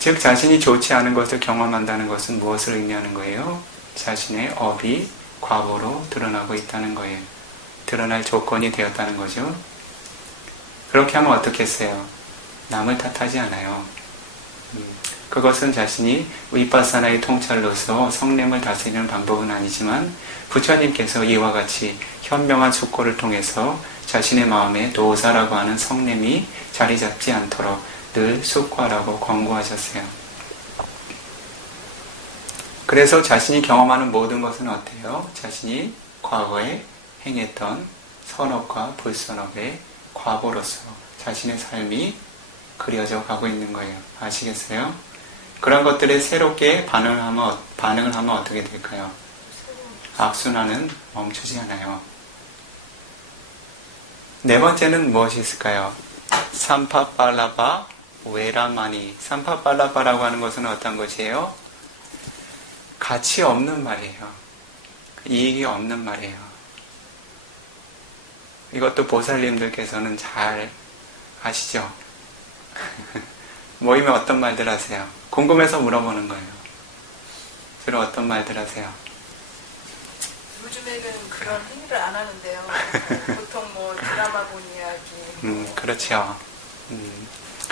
즉 자신이 좋지 않은 것을 경험한다는 것은 무엇을 의미하는 거예요? 자신의 업이 과보로 드러나고 있다는 거예요. 드러날 조건이 되었다는 거죠. 그렇게 하면 어떻겠어요? 남을 탓하지 않아요. 그것은 자신이 위파사나의 통찰로서 성냄을 다스리는 방법은 아니지만 부처님께서 이와 같이 현명한 숙고를 통해서 자신의 마음에 도사라고 하는 성냄이 자리 잡지 않도록 늘 숙고하라고 권고하셨어요. 그래서 자신이 경험하는 모든 것은 어때요? 자신이 과거에 행했던 선업과 불선업의 과보로서 자신의 삶이 그려져 가고 있는 거예요. 아시겠어요? 그런 것들에 새롭게 반응을 하면 어떻게 될까요? 악순환은 멈추지 않아요. 네 번째는 무엇이 있을까요? 삼파빨라바 외라마니. 삼파빨라바라고 하는 것은 어떤 것이에요? 가치 없는 말이에요. 이익이 없는 말이에요. 이것도 보살님들께서는 잘 아시죠? 모이면 어떤 말들 하세요? 궁금해서 물어보는 거예요. 주로 어떤 말들 하세요? 요즘에는 그런 행위를 안 하는데요. 보통 뭐 드라마 본 이야기. 그렇죠.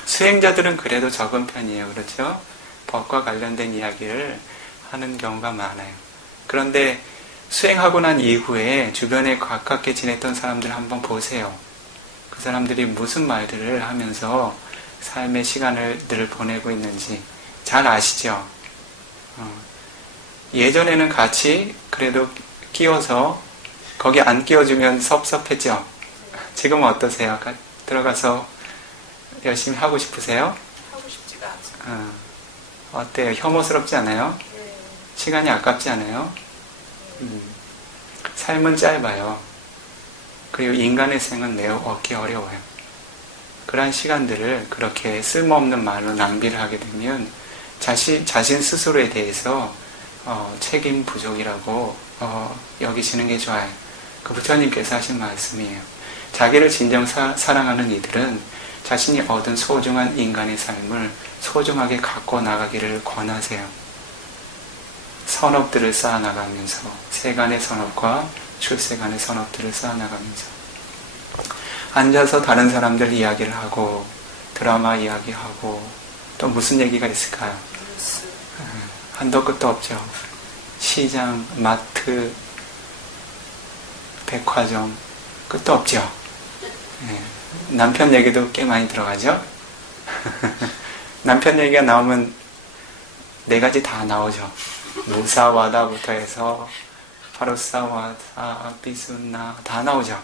수행자들은 그래도 적은 편이에요. 그렇죠? 법과 관련된 이야기를 하는 경우가 많아요. 그런데 수행하고 난 이후에 주변에 가깝게 지냈던 사람들 한번 보세요. 그 사람들이 무슨 말들을 하면서 삶의 시간을 늘 보내고 있는지 잘 아시죠? 예전에는 같이 그래도 끼워서 거기 안 끼워주면 섭섭했죠? 지금은 어떠세요? 들어가서 열심히 하고 싶으세요? 하고 싶지가 않습니다. 어때요? 혐오스럽지 않아요? 네. 시간이 아깝지 않아요? 삶은 짧아요. 그리고 인간의 생은 매우 얻기 어려워요. 그러한 시간들을 그렇게 쓸모없는 말로 낭비를 하게 되면 자신 스스로에 대해서 책임 부족이라고 여기시는 게 좋아요. 그 부처님께서 하신 말씀이에요. 자기를 진정 사랑하는 이들은 자신이 얻은 소중한 인간의 삶을 소중하게 갖고 나가기를 권하세요. 선업들을 쌓아나가면서 세간의 선업과 출세간의 선업들을 쌓아나가면서 앉아서 다른 사람들 이야기를 하고 드라마 이야기하고 또 무슨 얘기가 있을까요? 한도 끝도 없죠. 시장, 마트, 백화점 끝도 없죠. 네. 남편 얘기도 꽤 많이 들어가죠. 남편 얘기가 나오면 4가지 다 나오죠. 무사와다부터 해서 파루사와다, 비순나 다 나오죠.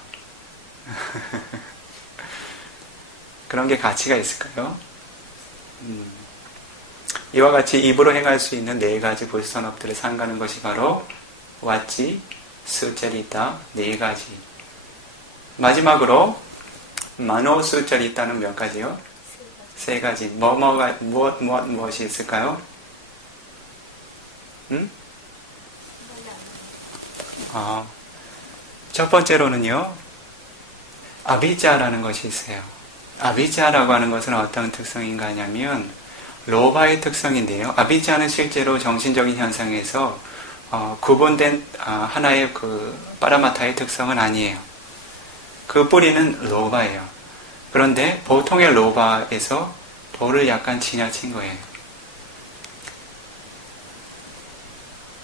그런 게 가치가 있을까요? 이와 같이 입으로 행할 수 있는 4가지 불선업들을 삼가는 것이 바로 왓지, 수짜리다 4가지. 마지막으로 마노 수짜리다는 몇 가지요? 3가지. 무엇이 있을까요? 첫 번째로는요, 아비자라는 것이 있어요. 아비자라고 하는 것은 어떤 특성인가 하냐면, 로바의 특성인데요. 아비자는 실제로 정신적인 현상에서 구분된 하나의 그 파라마타의 특성은 아니에요. 그 뿌리는 로바예요. 그런데 보통의 로바에서 도를 약간 지나친 거예요.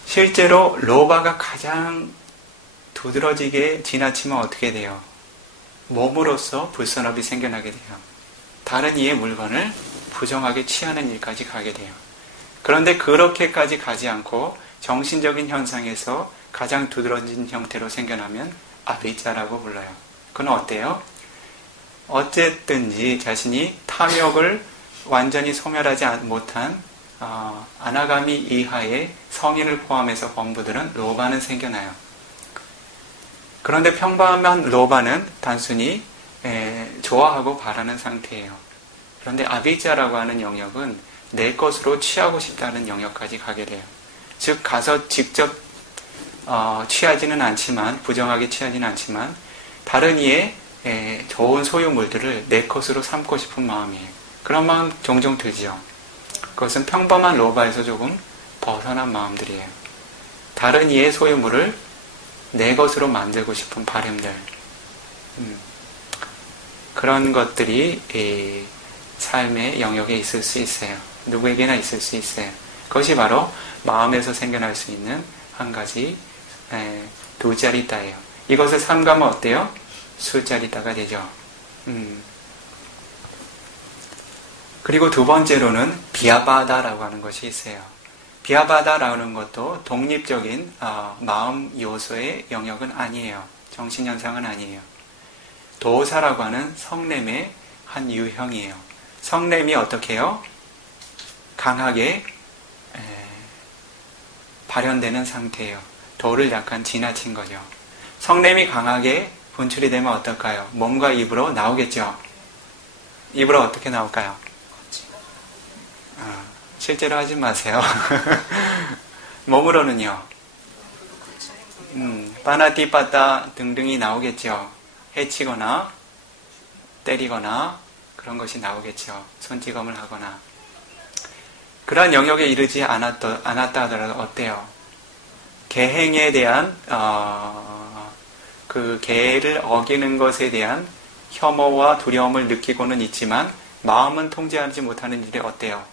실제로 로바가 가장 두드러지게 지나치면 어떻게 돼요? 몸으로써 불선업이 생겨나게 돼요. 다른 이의 물건을 부정하게 취하는 일까지 가게 돼요. 그런데 그렇게까지 가지 않고 정신적인 현상에서 가장 두드러진 형태로 생겨나면 아비자라고 불러요. 그건 어때요? 어쨌든지 자신이 탐욕을 완전히 소멸하지 못한 아나가미 이하의 성인을 포함해서 범부들은 로바는 생겨나요. 그런데 평범한 로바는 단순히 좋아하고 바라는 상태예요. 그런데 아비자라고 하는 영역은 내 것으로 취하고 싶다는 영역까지 가게 돼요. 즉 가서 직접 취하지는 않지만, 부정하게 취하지는 않지만 다른 이의 좋은 소유물들을 내 것으로 삼고 싶은 마음이에요. 그런 마음 종종 들죠. 그것은 평범한 로바에서 조금 벗어난 마음들이에요. 다른 이의 소유물을 내 것으로 만들고 싶은 바람들. 그런 것들이 삶의 영역에 있을 수 있어요. 누구에게나 있을 수 있어요. 그것이 바로 마음에서 생겨날 수 있는 한 가지 두자리따예요. 이것을 삼가면 어때요? 수자리따가 되죠. 그리고 두 번째로는 비아바다라고 하는 것이 있어요. 비아바다라는 것도 독립적인 마음 요소의 영역은 아니에요. 정신현상은 아니에요. 도사라고 하는 성냄의 한 유형이에요. 성냄이 어떻게 해요? 강하게 발현되는 상태예요. 도를 약간 지나친 거죠. 성냄이 강하게 분출이 되면 어떨까요? 몸과 입으로 나오겠죠. 입으로 어떻게 나올까요? 실제로 하지 마세요. 몸으로는요. 빠나띠빠따 등등이 나오겠죠. 해치거나 때리거나 그런 것이 나오겠죠. 손찌검을 하거나. 그러한 영역에 이르지 않았다 하더라도 어때요? 계행에 대한 그 계를 어기는 것에 대한 혐오와 두려움을 느끼고는 있지만 마음은 통제하지 못하는 일이 어때요?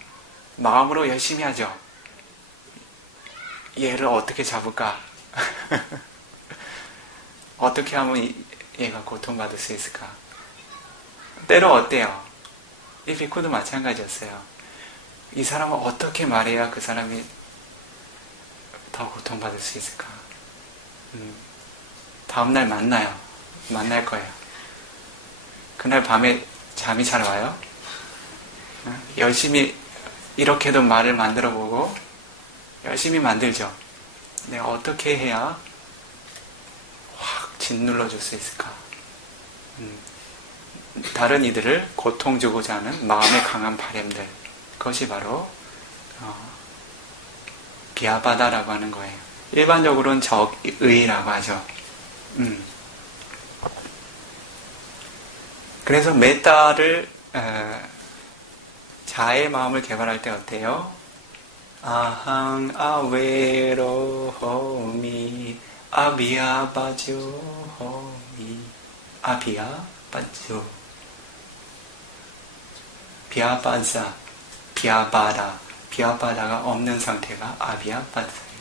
마음으로 열심히 하죠. 얘를 어떻게 잡을까? 어떻게 하면 얘가 고통받을 수 있을까? 때로 어때요? 이 비쿠도 마찬가지였어요. 이 사람은 어떻게 말해야 그 사람이 더 고통받을 수 있을까? 다음날 만나요. 만날 거예요. 그날 밤에 잠이 잘 와요? 열심히 이렇게도 말을 만들어 보고 열심히 만들죠. 내가 어떻게 해야 확 짓눌러 줄 수 있을까? 다른 이들을 고통 주고자 하는 마음의 강한 바램들, 그것이 바로 비아바다라고 하는 거예요. 일반적으로는 적의라고 하죠. 그래서 메타를 자의 마음을 개발할 때 어때요? 아항 아웨로 호미 아비아바주 호미 아비아바주 비아바자 비아바다가 없는 상태가 아비아바자예요.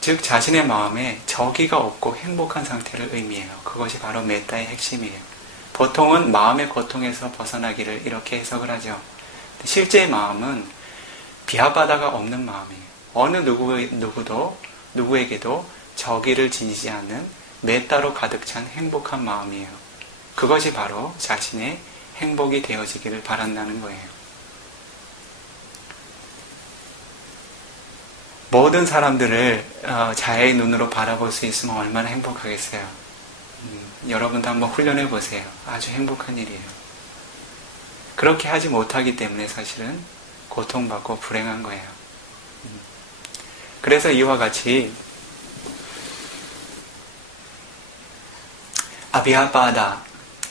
즉 자신의 마음에 적의가 없고 행복한 상태를 의미해요. 그것이 바로 메타의 핵심이에요. 보통은 마음의 고통에서 벗어나기를 이렇게 해석을 하죠. 실제의 마음은 비아바다가 없는 마음이에요. 어느 누구에게도 적의를 지니지 않는 메타로 가득 찬 행복한 마음이에요. 그것이 바로 자신의 행복이 되어지기를 바란다는 거예요. 모든 사람들을 자의 눈으로 바라볼 수 있으면 얼마나 행복하겠어요. 여러분도 한번 훈련해 보세요. 아주 행복한 일이에요. 그렇게 하지 못하기 때문에 사실은 고통받고 불행한 거예요. 그래서 이와 같이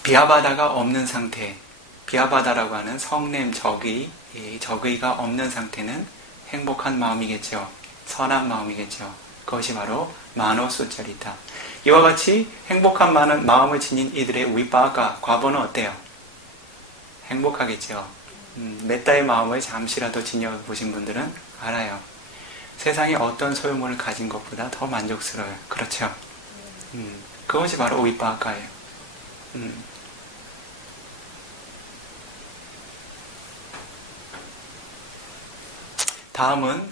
비아바다가 없는 상태, 비아바다라고 하는 성냄, 적의가 없는 상태는 행복한 마음이겠죠. 선한 마음이겠죠. 그것이 바로 마노수짜리다. 이와 같이 행복한 마음을 지닌 이들의 위바가, 과보는 어때요? 행복하겠죠. 메타의 마음을 잠시라도 지녀보신 분들은 알아요. 세상에 어떤 소유물을 가진 것보다 더 만족스러워요. 그렇죠? 그것이 바로 위바가예요. 다음은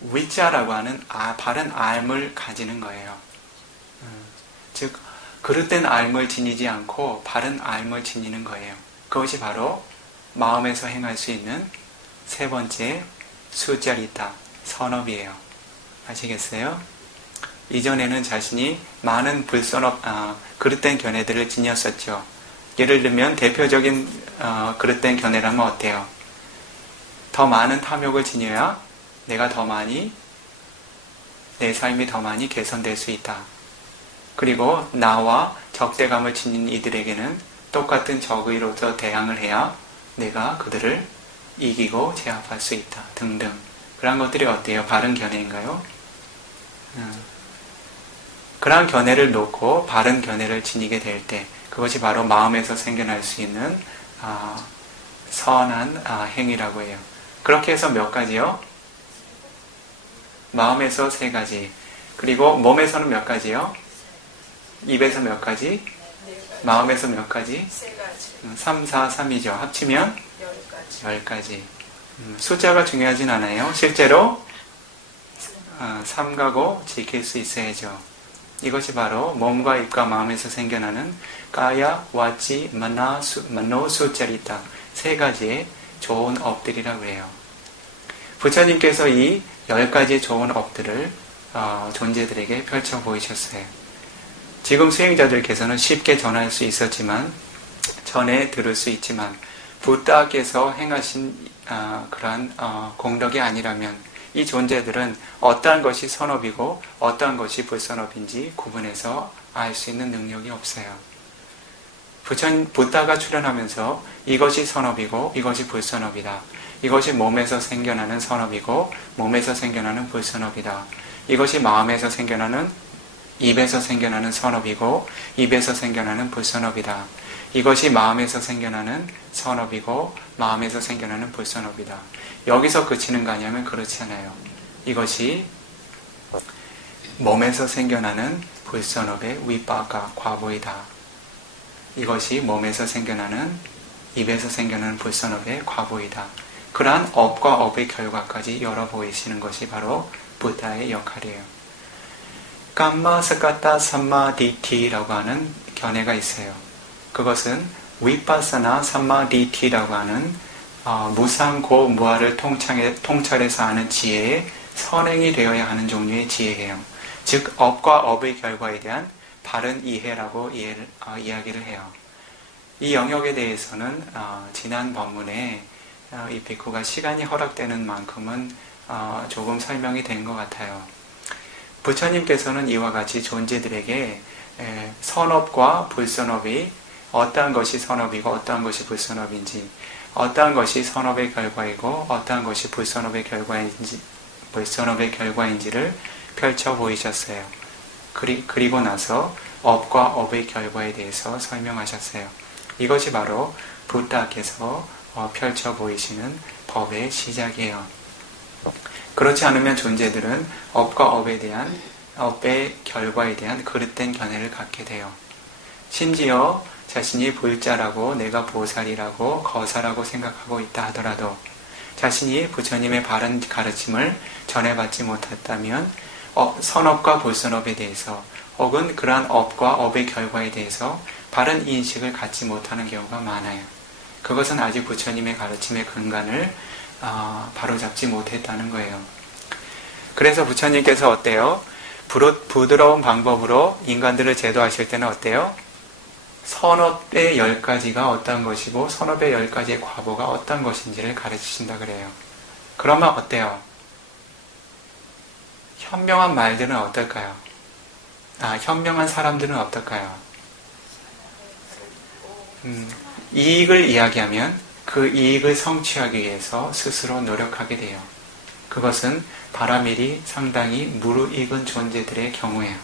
위자라고 하는 바른 알을 가지는 거예요. 즉 그릇된 알을 지니지 않고 바른 알을 지니는 거예요. 그것이 바로 마음에서 행할 수 있는 세 번째 수자리타, 선업이에요. 아시겠어요? 이전에는 자신이 많은 그릇된 견해들을 지녔었죠. 예를 들면 대표적인 그릇된 견해라면 어때요? 더 많은 탐욕을 지녀야 내가 더 많이, 내 삶이 더 많이 개선될 수 있다. 그리고 나와 적대감을 지닌 이들에게는 똑같은 적의로서 대항을 해야 내가 그들을 이기고 제압할 수 있다. 등등. 그런 것들이 어때요? 바른 견해인가요? 그러한 견해를 놓고 바른 견해를 지니게 될 때 그것이 바로 마음에서 생겨날 수 있는 선한 행위라고 해요. 그렇게 해서 몇 가지요? 마음에서 3가지. 그리고 몸에서는 몇 가지요? 입에서 몇 가지? 마음에서 몇 가지? 3가지. 3, 4, 3이죠. 합치면 10가지. 숫자가 중요하진 않아요. 실제로 삼가고 지킬 수 있어야죠. 이것이 바로 몸과 입과 마음에서 생겨나는 까야, 와치, 마노, 수짜리타 3가지의 좋은 업들이라고 해요. 부처님께서 이 10가지 좋은 업들을 존재들에게 펼쳐 보이셨어요. 지금 수행자들께서는 쉽게 전할 수 있었지만 전해 들을 수 있지만 부다께서 행하신 그러한 공덕이 아니라면 이 존재들은 어떠한 것이 선업이고 어떠한 것이 불선업인지 구분해서 알 수 있는 능력이 없어요. 부다가 출현하면서 이것이 선업이고 이것이 불선업이다. 이것이 몸에서 생겨나는 선업이고 몸에서 생겨나는 불선업이다. 이것이 마음에서 생겨나는 입에서 생겨나는 선업이고 입에서 생겨나는 불선업이다. 이것이 마음에서 생겨나는 선업이고 마음에서 생겨나는 불선업이다. 여기서 그치는 거 아니냐면 그렇지 않아요. 이것이 몸에서 생겨나는 불선업의 위빠가 과보이다. 이것이 몸에서 생겨나는 입에서 생겨나는 불선업의 과보이다. 그러한 업과 업의 결과까지 열어 보이시는 것이 바로 부다의 역할이에요. 감마 스카타 삼마디티라고 하는 견해가 있어요. 그것은 위파사나 삼마디티라고 하는 무상고 무아를 통찰해서 하는 지혜의 선행이 되어야 하는 종류의 지혜예요. 즉 업과 업의 결과에 대한 바른 이해라고 이야기를 해요. 이 영역에 대해서는 지난 법문에 이 비쿠가 시간이 허락되는 만큼은 조금 설명이 된 것 같아요. 부처님께서는 이와 같이 존재들에게 선업과 불선업이 어떠한 것이 선업이고 어떠한 것이 불선업인지, 어떠한 것이 선업의 결과이고 어떠한 것이 불선업의 결과인지를 펼쳐 보이셨어요. 그리고 나서 업과 업의 결과에 대해서 설명하셨어요. 이것이 바로 부다께서 펼쳐 보이시는 법의 시작이에요. 그렇지 않으면 존재들은 업과 업의 결과에 대한 그릇된 견해를 갖게 돼요. 심지어 자신이 불자라고 내가 보살이라고 거사라고 생각하고 있다 하더라도 자신이 부처님의 바른 가르침을 전해받지 못했다면 선업과 불선업에 대해서 혹은 그러한 업과 업의 결과에 대해서 바른 인식을 갖지 못하는 경우가 많아요. 그것은 아직 부처님의 가르침의 근간을 바로잡지 못했다는 거예요. 그래서 부처님께서 어때요? 부드러운 방법으로 인간들을 제도하실 때는 어때요? 선업의 10가지가 어떤 것이고 선업의 10가지의 과보가 어떤 것인지를 가르치신다 그래요. 그러면 어때요? 현명한 말들은 어떨까요? 현명한 사람들은 어떨까요? 이익을 이야기하면 그 이익을 성취하기 위해서 스스로 노력하게 돼요. 그것은 바라밀이 상당히 무르익은 존재들의 경우예요.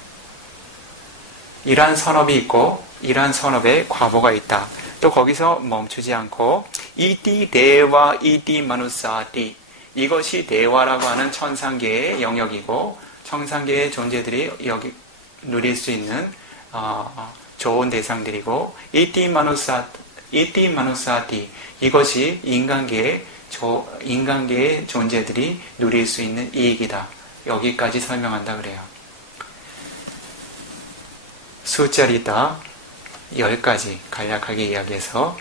이러한 선업이 있고 이러한 선업에 과보가 있다. 또 거기서 멈추지 않고 이띠 대와 이띠 마누사띠, 이것이 대화라고 하는 천상계의 영역이고 천상계의 존재들이 여기 누릴 수 있는 좋은 대상들이고 이띠 마누사띠, 이것이 인간계의 존재들이 누릴 수 있는 이익이다. 여기까지 설명한다 그래요. 수짜리다 10가지 간략하게 이야기해서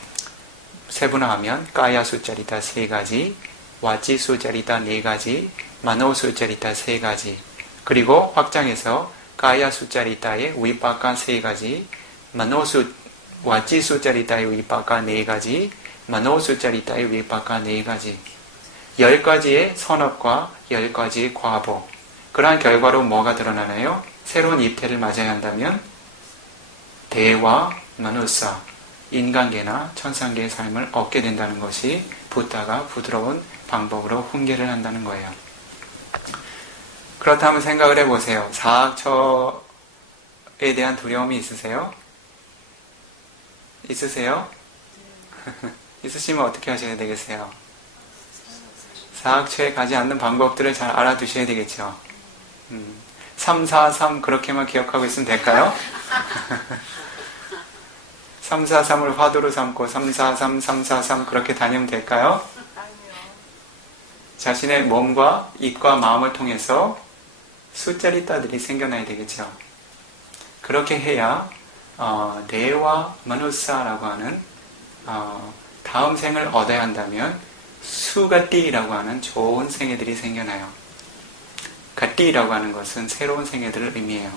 세분화하면 까야 수짜리다 3가지, 와치 수짜리다 4가지, 마노 수짜리다 3가지, 그리고 확장해서 까야 수짜리다의 위빠가 3가지, 와치 수짜리다의 위빠가 4가지, 마노 수짜리다의 위빠가 4가지, 10가지의 선업과 10가지의 과보. 그러한 결과로 뭐가 드러나나요? 새로운 입태를 맞아야 한다면 대와 마누사, 인간계나 천상계의 삶을 얻게 된다는 것이 부다가 부드러운 방법으로 훈계를 한다는 거예요. 그렇다면 생각을 해보세요. 사학처 사학에 대한 두려움이 있으세요? 있으세요? 있으시면 어떻게 하셔야 되겠어요? 사학처에 가지 않는 방법들을 잘 알아두셔야 되겠죠. 3, 4, 3 그렇게만 기억하고 있으면 될까요? 3, 4, 3을 화두로 삼고 3, 4, 3, 3, 4, 3 그렇게 다니면 될까요? 아니요. 자신의 몸과 입과 마음을 통해서 수짜리따들이 생겨나야 되겠죠. 그렇게 해야 대와 마누사라고 하는 다음 생을 얻어야 한다면 수가띠라고 하는 좋은 생애들이 생겨나요. 가띠라고 하는 것은 새로운 생애들을 의미해요.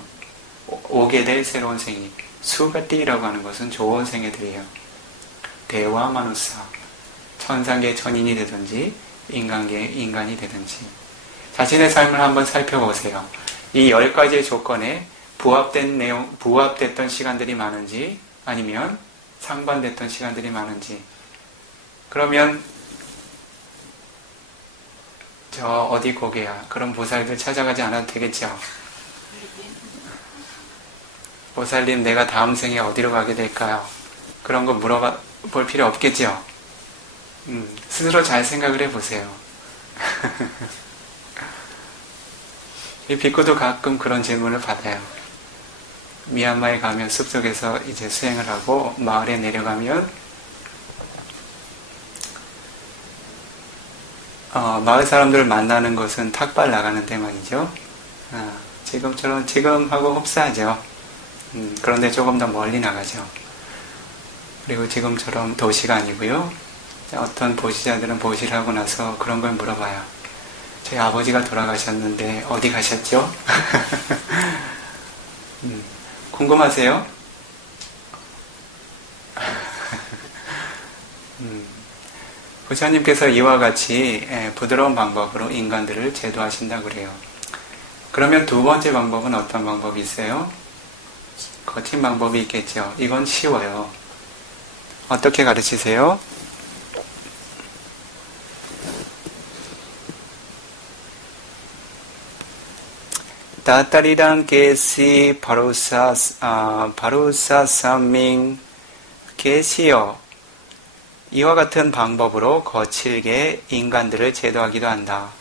오게 될 새로운 생이. 수가띠라고 하는 것은 좋은 생애들이에요. 대와 마누사. 천상계 천인이 되든지 인간계 인간이 되든지 자신의 삶을 한번 살펴보세요. 이 10가지의 조건에 부합됐던 시간들이 많은지 아니면 상반됐던 시간들이 많은지 그러면 저 어디 고개야 그런 보살들 찾아가지 않아도 되겠죠. 보살님 내가 다음 생에 어디로 가게 될까요? 그런 거 물어볼 필요 없겠죠. 스스로 잘 생각을 해보세요. 이 비구도 가끔 그런 질문을 받아요. 미얀마에 가면 숲속에서 이제 수행을 하고 마을에 내려가면 마을 사람들을 만나는 것은 탁발 나가는데 말이죠. 지금처럼 지금하고 흡사하죠. 그런데 조금 더 멀리 나가죠. 그리고 지금처럼 도시가 아니고요. 어떤 보시자들은 보시를 하고 나서 그런 걸 물어봐요. 저희 아버지가 돌아가셨는데 어디 가셨죠? 궁금하세요? 부처님께서 이와 같이 부드러운 방법으로 인간들을 제도하신다고 그래요. 그러면 두 번째 방법은 어떤 방법이 있어요? 거친 방법이 있겠죠. 이건 쉬워요. 어떻게 가르치세요? 다따리랑 게시 바루사 삼밍 게시요. 이와 같은 방법으로 거칠게 인간들을 제도하기도 한다.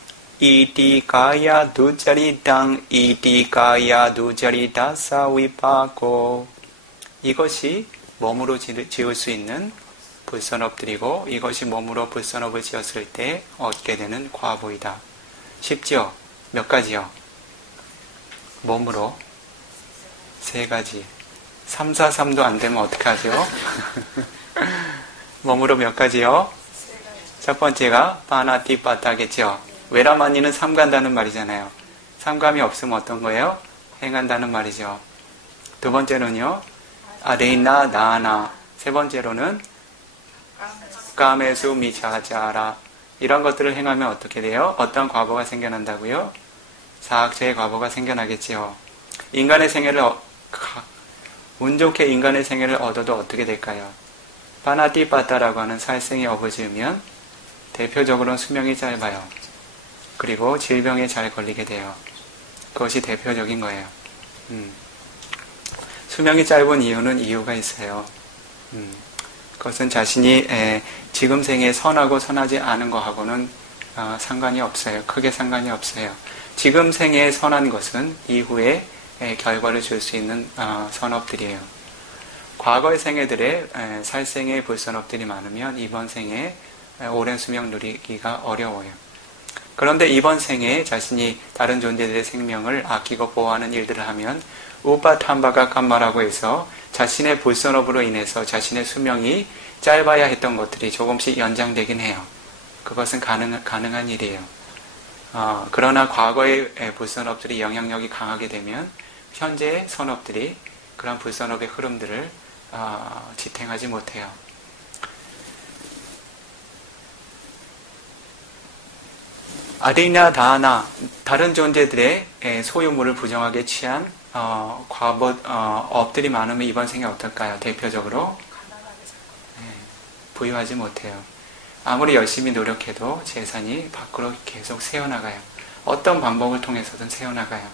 이디가야 두자리당 이디가야 두자리다 사위파고 이것이 몸으로 지을 수 있는 불선업들이고 이것이 몸으로 불선업을 지었을 때 얻게 되는 과보이다. 쉽죠? 몇 가지요? 몸으로 3가지 3, 4, 3도 안 되면 어떡하죠? 몸으로 몇 가지요? 첫 번째가 파나티파타겠죠. 외라마니는 삼간다는 말이잖아요. 삼감이 없으면 어떤 거예요? 행한다는 말이죠. 두 번째로는요. 아레이나 나나. 세 번째로는 까메수 미차자라. 이런 것들을 행하면 어떻게 돼요? 어떤 과보가 생겨난다고요? 사학처의 과보가 생겨나겠지요. 인간의 생애를 운 좋게 인간의 생애를 얻어도 어떻게 될까요? 파나티파타라고 하는 살생의 업을 지으면 대표적으로는 수명이 짧아요. 그리고 질병에 잘 걸리게 돼요. 그것이 대표적인 거예요. 수명이 짧은 이유는 이유가 있어요. 그것은 자신이 지금 생에 선하고 선하지 않은 거하고는 상관이 없어요. 크게 상관이 없어요. 지금 생에 선한 것은 이후에 결과를 줄 수 있는 선업들이에요. 과거의 생애들의 살생의 불선업들이 많으면 이번 생에 오랜 수명 누리기가 어려워요. 그런데 이번 생에 자신이 다른 존재들의 생명을 아끼고 보호하는 일들을 하면 우파탐바가 깜마라고 해서 자신의 불선업으로 인해서 자신의 수명이 짧아야 했던 것들이 조금씩 연장되긴 해요. 그것은 가능한 일이에요. 그러나 과거의 불선업들이 영향력이 강하게 되면 현재의 선업들이 그런 불선업의 흐름들을 지탱하지 못해요. 아디나 다나 다른 존재들의 소유물을 부정하게 취한 업들이 많으면 이번 생에 어떨까요? 대표적으로 부유하지 못해요. 아무리 열심히 노력해도 재산이 밖으로 계속 새어나가요. 어떤 방법을 통해서든 새어나가요.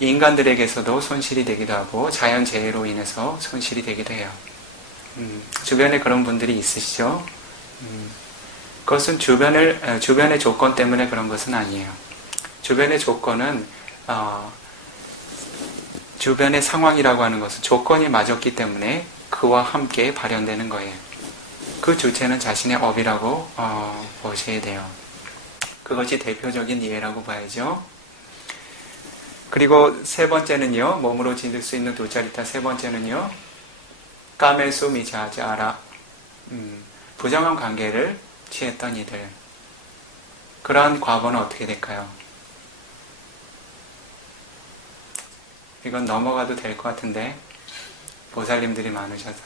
인간들에게서도 손실이 되기도 하고 자연재해로 인해서 손실이 되기도 해요. 주변에 그런 분들이 있으시죠? 그것은 주변의 조건 때문에 그런 것은 아니에요. 주변의 조건은 주변의 상황이라고 하는 것은 조건이 맞았기 때문에 그와 함께 발현되는 거예요. 그 주체는 자신의 업이라고 보셔야 돼요. 그것이 대표적인 예라고 봐야죠. 그리고 세 번째는요, 몸으로 지을 수 있는 두 자리타 세 번째는요, 까메수 미자자라, 부정한 관계를 취했던 이들. 그러한 과거는 어떻게 될까요? 이건 넘어가도 될 것 같은데 보살님들이 많으셔서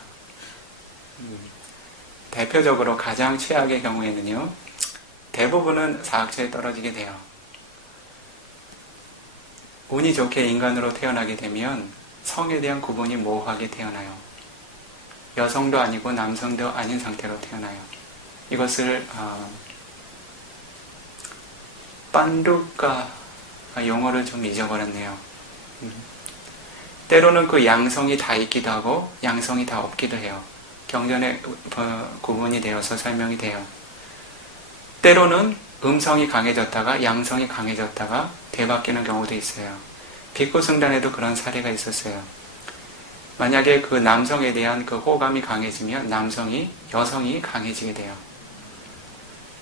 대표적으로 가장 최악의 경우에는요, 대부분은 사학처에 떨어지게 돼요. 운이 좋게 인간으로 태어나게 되면 성에 대한 구분이 모호하게 태어나요. 여성도 아니고 남성도 아닌 상태로 태어나요. 이것을 빤두까 용어를 좀 잊어버렸네요. 때로는 그 양성이 다 있기도 하고 양성이 다 없기도 해요. 경전에 구분이 되어서 설명이 돼요. 때로는 음성이 강해졌다가 양성이 강해졌다가 되바뀌는 경우도 있어요. 비코 승단에도 그런 사례가 있었어요. 만약에 그 남성에 대한 그 호감이 강해지면 여성이 강해지게 돼요.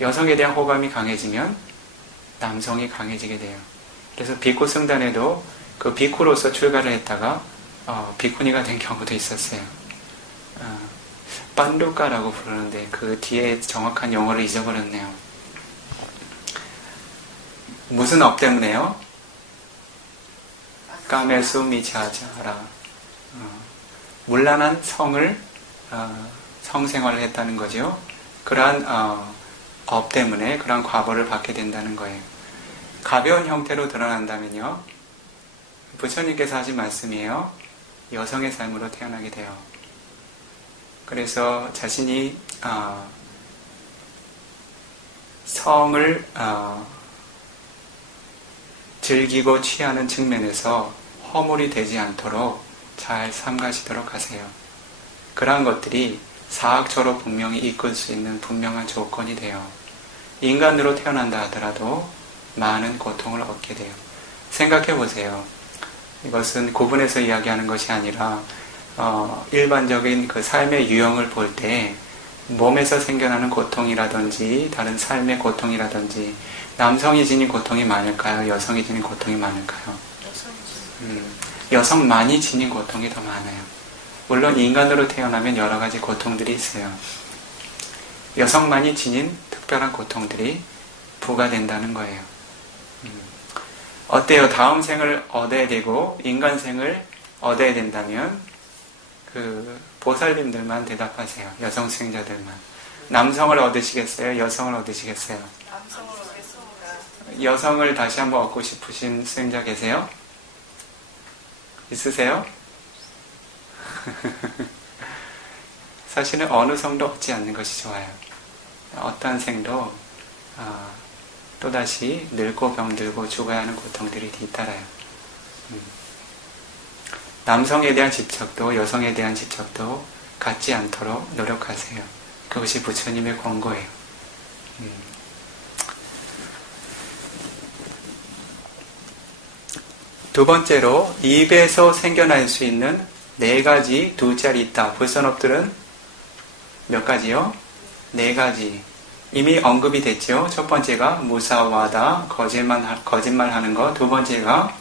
여성에 대한 호감이 강해지면 남성이 강해지게 돼요. 그래서 비코 승단에도 그 비쿠로서 출가를 했다가 비쿠니가 된 경우도 있었어요. 빤두까라고 부르는데 그 뒤에 정확한 용어를 잊어버렸네요. 무슨 업 때문에요? 까메수 미차자라. 문란한 성생활을 했다는 거죠. 그러한 업 때문에 그러한 과보를 받게 된다는 거예요. 가벼운 형태로 드러난다면요, 부처님께서 하신 말씀이에요. 여성의 삶으로 태어나게 돼요. 그래서 자신이 성을 즐기고 취하는 측면에서 허물이 되지 않도록 잘 삼가시도록 하세요. 그러한 것들이 사학처로 분명히 이끌 수 있는 분명한 조건이 돼요. 인간으로 태어난다 하더라도 많은 고통을 얻게 돼요. 생각해 보세요. 이것은 구분해서 이야기하는 것이 아니라 일반적인 그 삶의 유형을 볼 때 몸에서 생겨나는 고통이라든지 다른 삶의 고통이라든지 남성이 지닌 고통이 많을까요? 여성이 지닌 고통이 많을까요? 여성만이 지닌 고통이 더 많아요. 물론 인간으로 태어나면 여러 가지 고통들이 있어요. 여성만이 지닌 특별한 고통들이 부과된다는 거예요. 어때요? 다음 생을 얻어야 되고 인간생을 얻어야 된다면 그 보살님들만 대답하세요. 여성 수행자들만. 남성을 얻으시겠어요? 여성을 얻으시겠어요? 남성을 얻겠습니다. 여성을 다시 한번 얻고 싶으신 수행자 계세요? 있으세요? 사실은 어느 성도 얻지 않는 것이 좋아요. 어떠한 생도 또다시 늙고 병들고 죽어야 하는 고통들이 뒤따라요. 남성에 대한 집착도 여성에 대한 집착도 갖지 않도록 노력하세요. 그것이 부처님의 권고예요. 두 번째로 입에서 생겨날 수 있는 4가지 두 자리 있다. 불선업들은 몇 가지요? 4가지. 이미 언급이 됐죠. 첫 번째가 무사와다, 거짓말하는 것. 두 번째가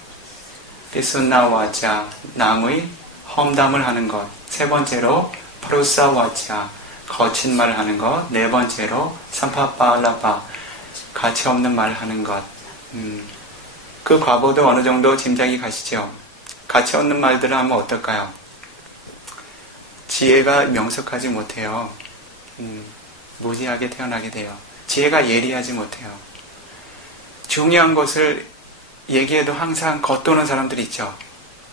비순나와자, 남의 험담을 하는 것. 세 번째로 프루사와자, 거친 말을 하는 것. 네 번째로 삼파빠라바, 가치 없는 말을 하는 것. 그 과보도 어느 정도 짐작이 가시죠. 가치 없는 말들을 하면 어떨까요? 지혜가 명석하지 못해요. 무지하게 태어나게 돼요. 지혜가 예리하지 못해요. 중요한 것을 얘기해도 항상 겉도는 사람들이 있죠.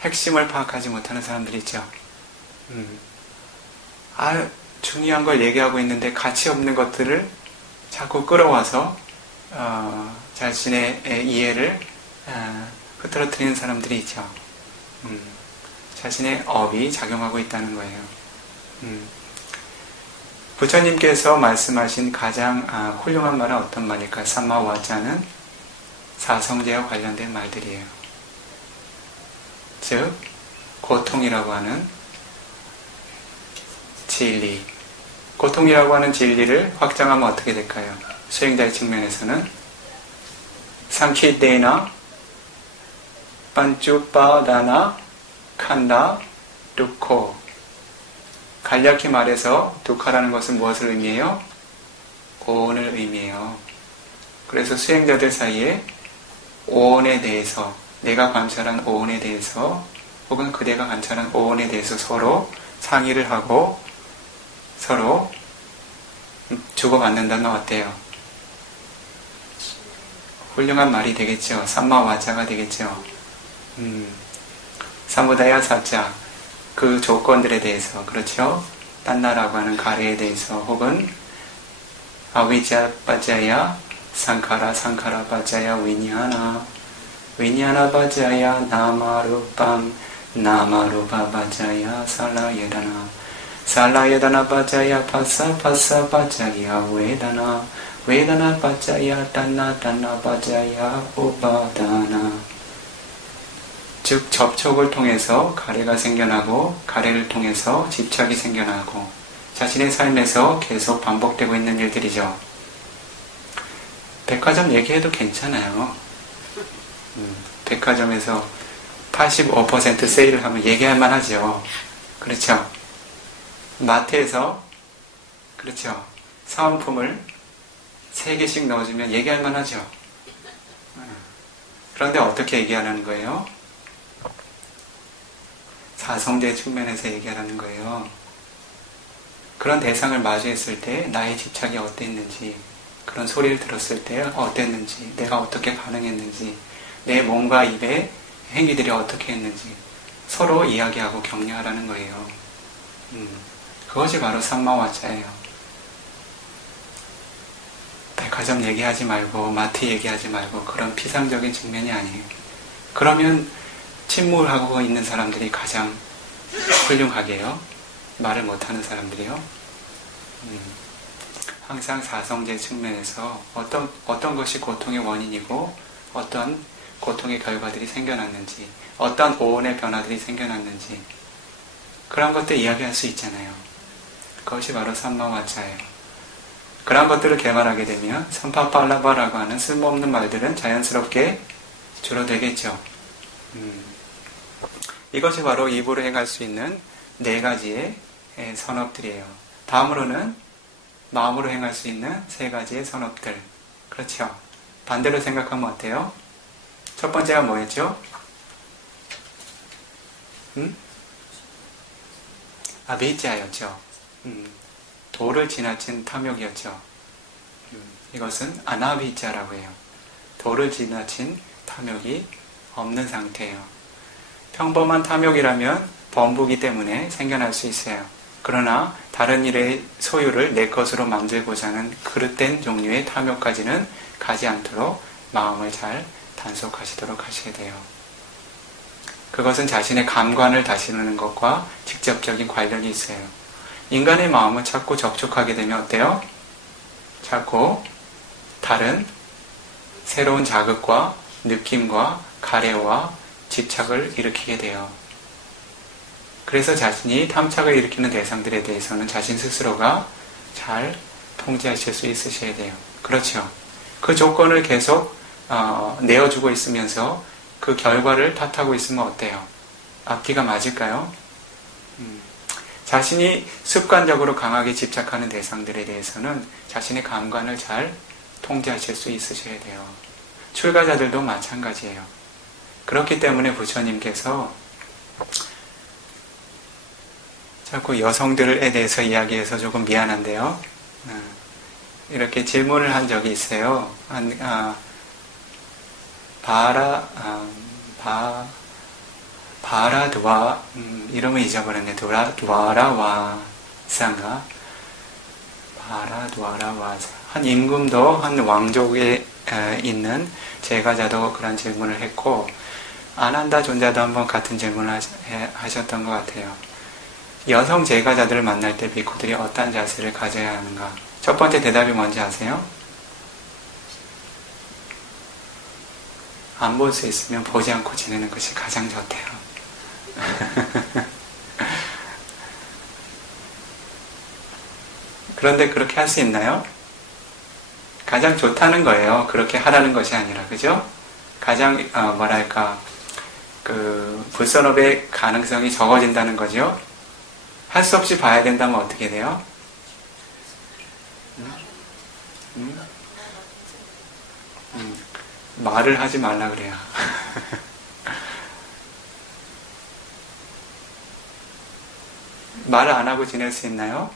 핵심을 파악하지 못하는 사람들이 있죠. 중요한 걸 얘기하고 있는데 가치 없는 것들을 자꾸 끌어와서 자신의 이해를 흐트러뜨리는 사람들이 있죠. 자신의 업이 작용하고 있다는 거예요. 부처님께서 말씀하신 가장 훌륭한 말은 어떤 말일까? 삼마와자는 사성제와 관련된 말들이에요. 즉 고통이라고 하는 진리, 고통이라고 하는 진리를 확장하면 어떻게 될까요? 수행자의 측면에서는 상키데나 반쭈빠다나 칸다 두코, 간략히 말해서 두카라는 것은 무엇을 의미해요? 오온을 의미해요. 그래서 수행자들 사이에 오온에 대해서, 내가 관찰한 오온에 대해서 혹은 그대가 관찰한 오온에 대해서 서로 상의를 하고 서로 주고받는다면 어때요? 훌륭한 말이 되겠죠. 삼마와자가 되겠죠. 사무다야 사자, 그 조건들에 대해서, 그렇죠? 딴나라고 하는 가래에 대해서, 혹은 아위자 빠자야 상카라 빠자야 위니하나 빠자야 나마루밤 나마루바 빠자야 살라예다나 빠자야 파사 빠자야 웨다나 빠자야 딴나 빠자야 우바다나. 즉 접촉을 통해서 가래가 생겨나고 가래를 통해서 집착이 생겨나고 자신의 삶에서 계속 반복되고 있는 일들이죠. 백화점 얘기해도 괜찮아요. 백화점에서 85% 세일을 하면 얘기할 만하죠. 그렇죠. 마트에서 그렇죠. 사은품을 3개씩 넣어주면 얘기할 만하죠. 그런데 어떻게 얘기하는 거예요? 사성제 측면에서 얘기하는 거예요. 그런 대상을 마주했을 때 나의 집착이 어땠는지, 그런 소리를 들었을 때 어땠는지, 내가 어떻게 반응했는지, 내 몸과 입의 행위들이 어떻게 했는지 서로 이야기하고 격려하라는 거예요. 그것이 바로 삼마와자예요. 백화점 얘기하지 말고 마트 얘기하지 말고 그런 피상적인 측면이 아니에요. 그러면 침묵하고 있는 사람들이 가장 훌륭하게요. 말을 못하는 사람들이요. 항상 사성제 측면에서 어떤 것이 고통의 원인이고 어떤 고통의 결과들이 생겨났는지, 어떤 오온의 변화들이 생겨났는지 그런 것들 이야기할 수 있잖아요. 그것이 바로 삼마와자예요. 그런 것들을 개발하게 되면 삼파팔라바라고 하는 쓸모없는 말들은 자연스럽게 줄어들겠죠. 이것이 바로 입으로 행할 수 있는 4가지의 선업들이에요. 다음으로는 마음으로 행할 수 있는 3가지의 선업들. 그렇죠. 반대로 생각하면 어때요? 첫 번째가 뭐였죠? 아비자였죠. 도를 지나친 탐욕이었죠. 이것은 아나비자라고 해요. 도를 지나친 탐욕이 없는 상태예요. 평범한 탐욕이라면 범부기 때문에 생겨날 수 있어요. 그러나 다른 일의 소유를 내 것으로 만들고자 하는 그릇된 종류의 탐욕까지는 가지 않도록 마음을 잘 단속하시도록 하셔야 돼요. 그것은 자신의 감관을 다스리는 것과 직접적인 관련이 있어요. 인간의 마음은 자꾸 접촉하게 되면 어때요? 자꾸 다른 새로운 자극과 느낌과 가래와 집착을 일으키게 돼요. 그래서 자신이 탐착을 일으키는 대상들에 대해서는 자신 스스로가 잘 통제하실 수 있으셔야 돼요. 그렇죠. 그 조건을 계속 내어주고 있으면서 그 결과를 탓하고 있으면 어때요? 앞뒤가 맞을까요? 자신이 습관적으로 강하게 집착하는 대상들에 대해서는 자신의 감관을 잘 통제하실 수 있으셔야 돼요. 출가자들도 마찬가지예요. 그렇기 때문에 부처님께서 자꾸 여성들에 대해서 이야기해서 조금 미안한데요. 이렇게 질문을 한 적이 있어요. 바라드와 이름을 잊어버렸네. 드와라와사인가? 바라드와라와사. 한 임금도 한 왕족에 있는 제가자도 그런 질문을 했고 아난다 존자도 한번 같은 질문을 하셨던 것 같아요. 여성 제가자들을 만날 때 비쿠들이 어떤 자세를 가져야 하는가? 첫 번째 대답이 뭔지 아세요? 안 볼 수 있으면 보지 않고 지내는 것이 가장 좋대요. 그런데 그렇게 할 수 있나요? 가장 좋다는 거예요. 그렇게 하라는 것이 아니라, 그죠? 가장, 불선업의 가능성이 적어진다는 거죠. 할 수 없이 봐야 된다면 어떻게 돼요? 말을 하지 말라 그래요. 말을 안 하고 지낼 수 있나요?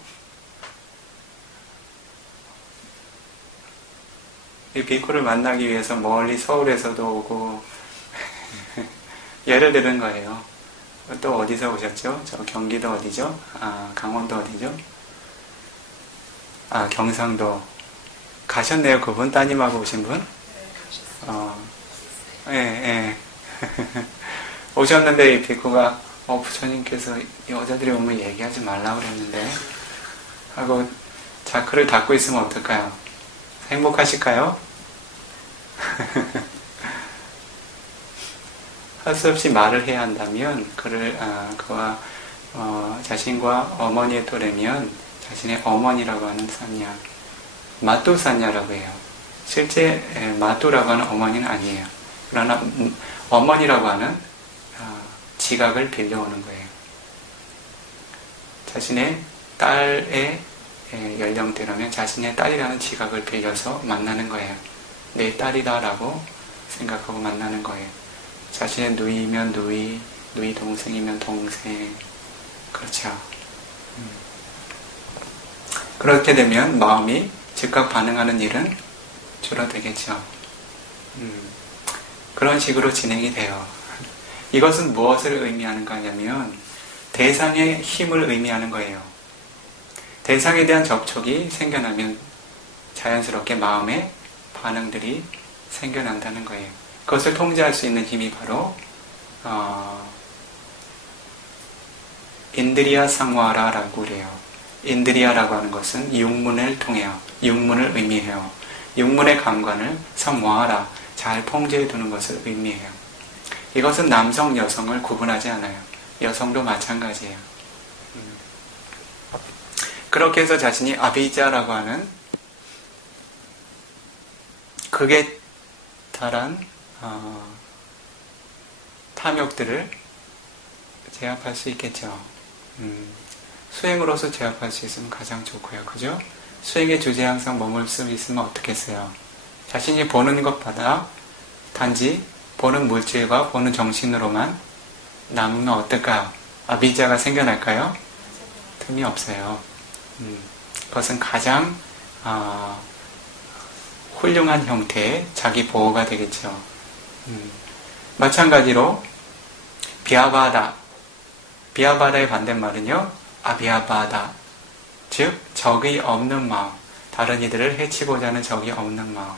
이 비쿠를 만나기 위해서 멀리 서울에서도 오고 예를 드는 거예요. 또 어디서 오셨죠? 저 경기도 어디죠? 강원도 어디죠? 경상도 가셨네요. 그분 따님하고 오신 분? 예. 오셨는데 이 비쿠가 부처님께서 여자들이 오면 얘기하지 말라고 그랬는데 하고 자크를 닫고 있으면 어떨까요? 행복하실까요? 할 수 없이 말을 해야 한다면 그와 자신과 어머니의 또래면 자신의 어머니라고 하는 산냐 마뚜 산냐라고 해요. 실제 마뚜라고 하는 어머니는 아니에요. 그러나 어머니라고 하는 지각을 빌려오는 거예요. 자신의 딸의 연령대라면 자신의 딸이라는 지각을 빌려서 만나는 거예요. 내 딸이다라고 생각하고 만나는 거예요. 자신의 누이면 누이 동생이면 동생. 그렇죠. 그렇게 되면 마음이 즉각 반응하는 일은 줄어들겠죠. 그런 식으로 진행이 돼요. 이것은 무엇을 의미하는가 하냐면 대상의 힘을 의미하는 거예요. 대상에 대한 접촉이 생겨나면 자연스럽게 마음의 반응들이 생겨난다는 거예요. 그것을 통제할 수 있는 힘이 바로 인드리아 상와라라고 그래요. 인드리아라고 하는 것은 육문을 통해요. 육문을 의미해요. 육문의 감관을 상와라, 잘 통제해 두는 것을 의미해요. 이것은 남성, 여성을 구분하지 않아요. 여성도 마찬가지예요. 그렇게 해서 자신이 아비자라고 하는 극에 달한 탐욕들을 제압할 수 있겠죠. 수행으로서 제압할 수 있으면 가장 좋고요. 그죠? 수행의 주제에 항상 머물 수 있으면 어떻겠어요? 자신이 보는 것보다 단지 보는 물질과 보는 정신으로만 남으면 어떨까요? 아비자가 생겨날까요? 틈이 없어요. 그것은 가장 훌륭한 형태의 자기 보호가 되겠죠. 마찬가지로 비아바다의 반대말은요, 아비아바다, 즉 적이 없는 마음, 다른 이들을 해치고자 하는 적이 없는 마음.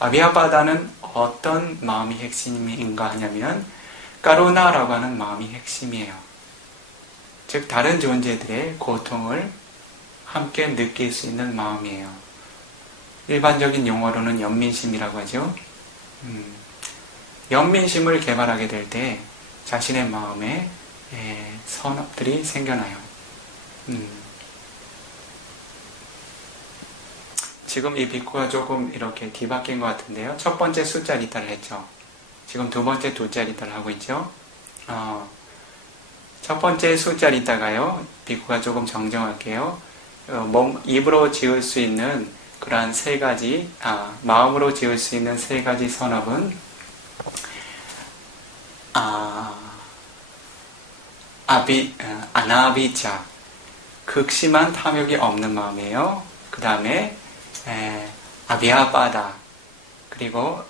아비아바다는 어떤 마음이 핵심인가 하냐면 까루나라고 하는 마음이 핵심이에요. 즉 다른 존재들의 고통을 함께 느낄 수 있는 마음이에요. 일반적인 용어로는 연민심이라고 하죠. 연민심을 개발하게 될 때 자신의 마음에 선업들이 생겨나요. 지금 이 비쿠가 조금 이렇게 뒤바뀐 것 같은데요. 첫 번째 숫자 리타를 했죠. 지금 두 번째 두자 리타를 하고 있죠. 첫 번째 숫자 리타가요. 비쿠가 조금 정정할게요. 입으로 지을 수 있는 그러한 세 가지, 마음으로 지을 수 있는 세 가지 선업은 아나비자, 극심한 탐욕이 없는 마음이에요. 그 다음에 아비아바다, 그리고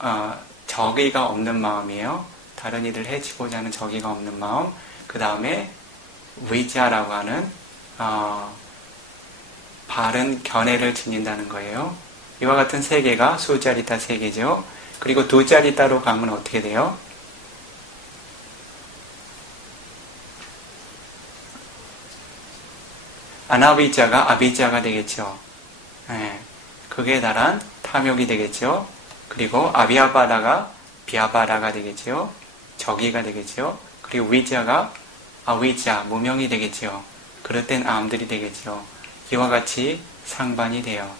적의가 없는 마음이에요. 다른 이들 해치고자 하는 적의가 없는 마음. 그 다음에 위자라고 하는 바른 견해를 지닌다는 거예요. 이와 같은 세 개가 수자리타 세 개죠. 그리고 두자리타로 가면 어떻게 돼요? 아나비자가 아비자가 되겠죠. 예, 극에 달한 탐욕이 되겠죠. 그리고 아비아바라가 비아바라가 되겠죠. 저기가 되겠죠. 그리고 위자가 아위자, 무명이 되겠죠. 그릇된 암들이 되겠죠. 이와 같이 상반이 돼요.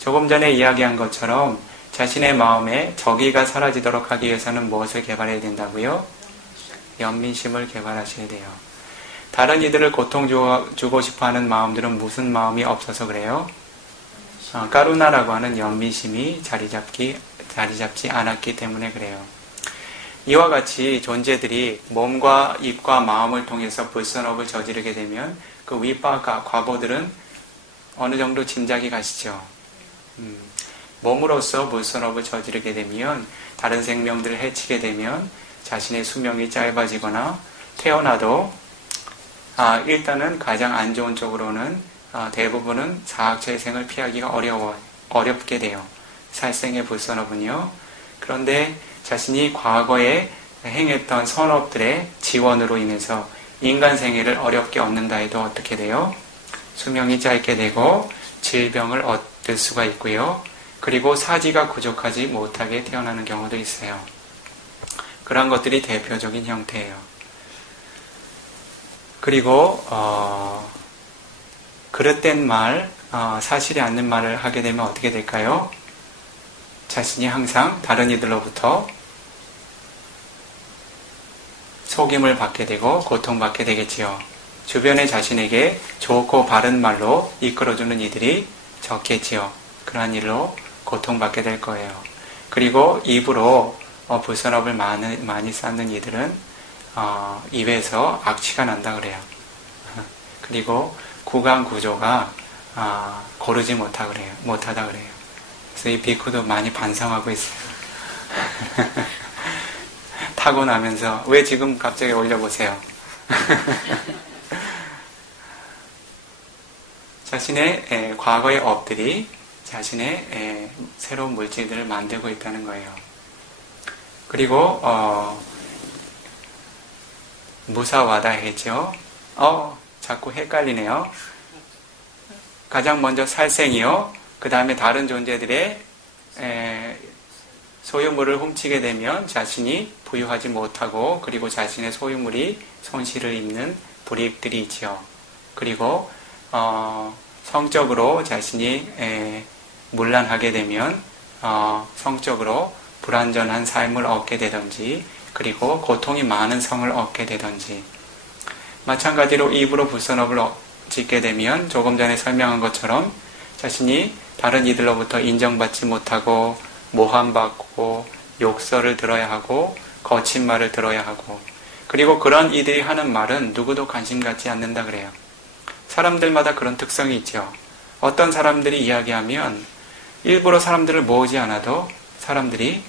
조금 전에 이야기한 것처럼 자신의 마음에 저기가 사라지도록 하기 위해서는 무엇을 개발해야 된다고요? 연민심을 개발하셔야 돼요. 다른 이들을 고통 주고 싶어하는 마음들은 무슨 마음이 없어서 그래요? 까루나라고 하는 연민심이 자리 잡지 않았기 때문에 그래요. 이와 같이 존재들이 몸과 입과 마음을 통해서 불선업을 저지르게 되면 그 위빠가 과보들은 어느 정도 짐작이 가시죠. 몸으로서 불선업을 저지르게 되면 다른 생명들을 해치게 되면 자신의 수명이 짧아지거나 태어나도 일단은 가장 안 좋은 쪽으로는 대부분은 사학처의 생을 피하기가 어렵게 돼요. 살생의 불선업은요. 그런데 자신이 과거에 행했던 선업들의 지원으로 인해서 인간 생애를 어렵게 얻는다 해도 어떻게 돼요? 수명이 짧게 되고 질병을 얻을 수가 있고요. 그리고 사지가 부족하지 못하게 태어나는 경우도 있어요. 그런 것들이 대표적인 형태예요. 그리고 그릇된 말, 사실이 않는 말을 하게 되면 어떻게 될까요? 자신이 항상 다른 이들로부터 속임을 받게 되고 고통받게 되겠지요. 주변에 자신에게 좋고 바른 말로 이끌어주는 이들이 적겠지요. 그러한 일로 고통받게 될 거예요. 그리고 입으로 불선업을 많이 쌓는 이들은 입에서 악취가 난다 그래요. 그리고 구강 구조가 고르지 못하다 그래요. 그래서 이 비쿠도 많이 반성하고 있어요. 타고 나면서 왜 지금 갑자기 올려보세요. 자신의 과거의 업들이 자신의 새로운 물질들을 만들고 있다는 거예요. 그리고 무사와다 했죠. 자꾸 헷갈리네요. 가장 먼저 살생이요. 그 다음에 다른 존재들의 소유물을 훔치게 되면 자신이 부유하지 못하고 그리고 자신의 소유물이 손실을 입는 불이익들이 있죠. 그리고 성적으로 자신이 문란하게 되면 성적으로 불완전한 삶을 얻게 되든지 그리고 고통이 많은 성을 얻게 되든지 마찬가지로 입으로 불선업을 짓게 되면 조금 전에 설명한 것처럼 자신이 다른 이들로부터 인정받지 못하고 모함받고 욕설을 들어야 하고 거친 말을 들어야 하고 그리고 그런 이들이 하는 말은 누구도 관심 갖지 않는다 그래요. 사람들마다 그런 특성이 있죠. 어떤 사람들이 이야기하면 일부러 사람들을 모으지 않아도 사람들이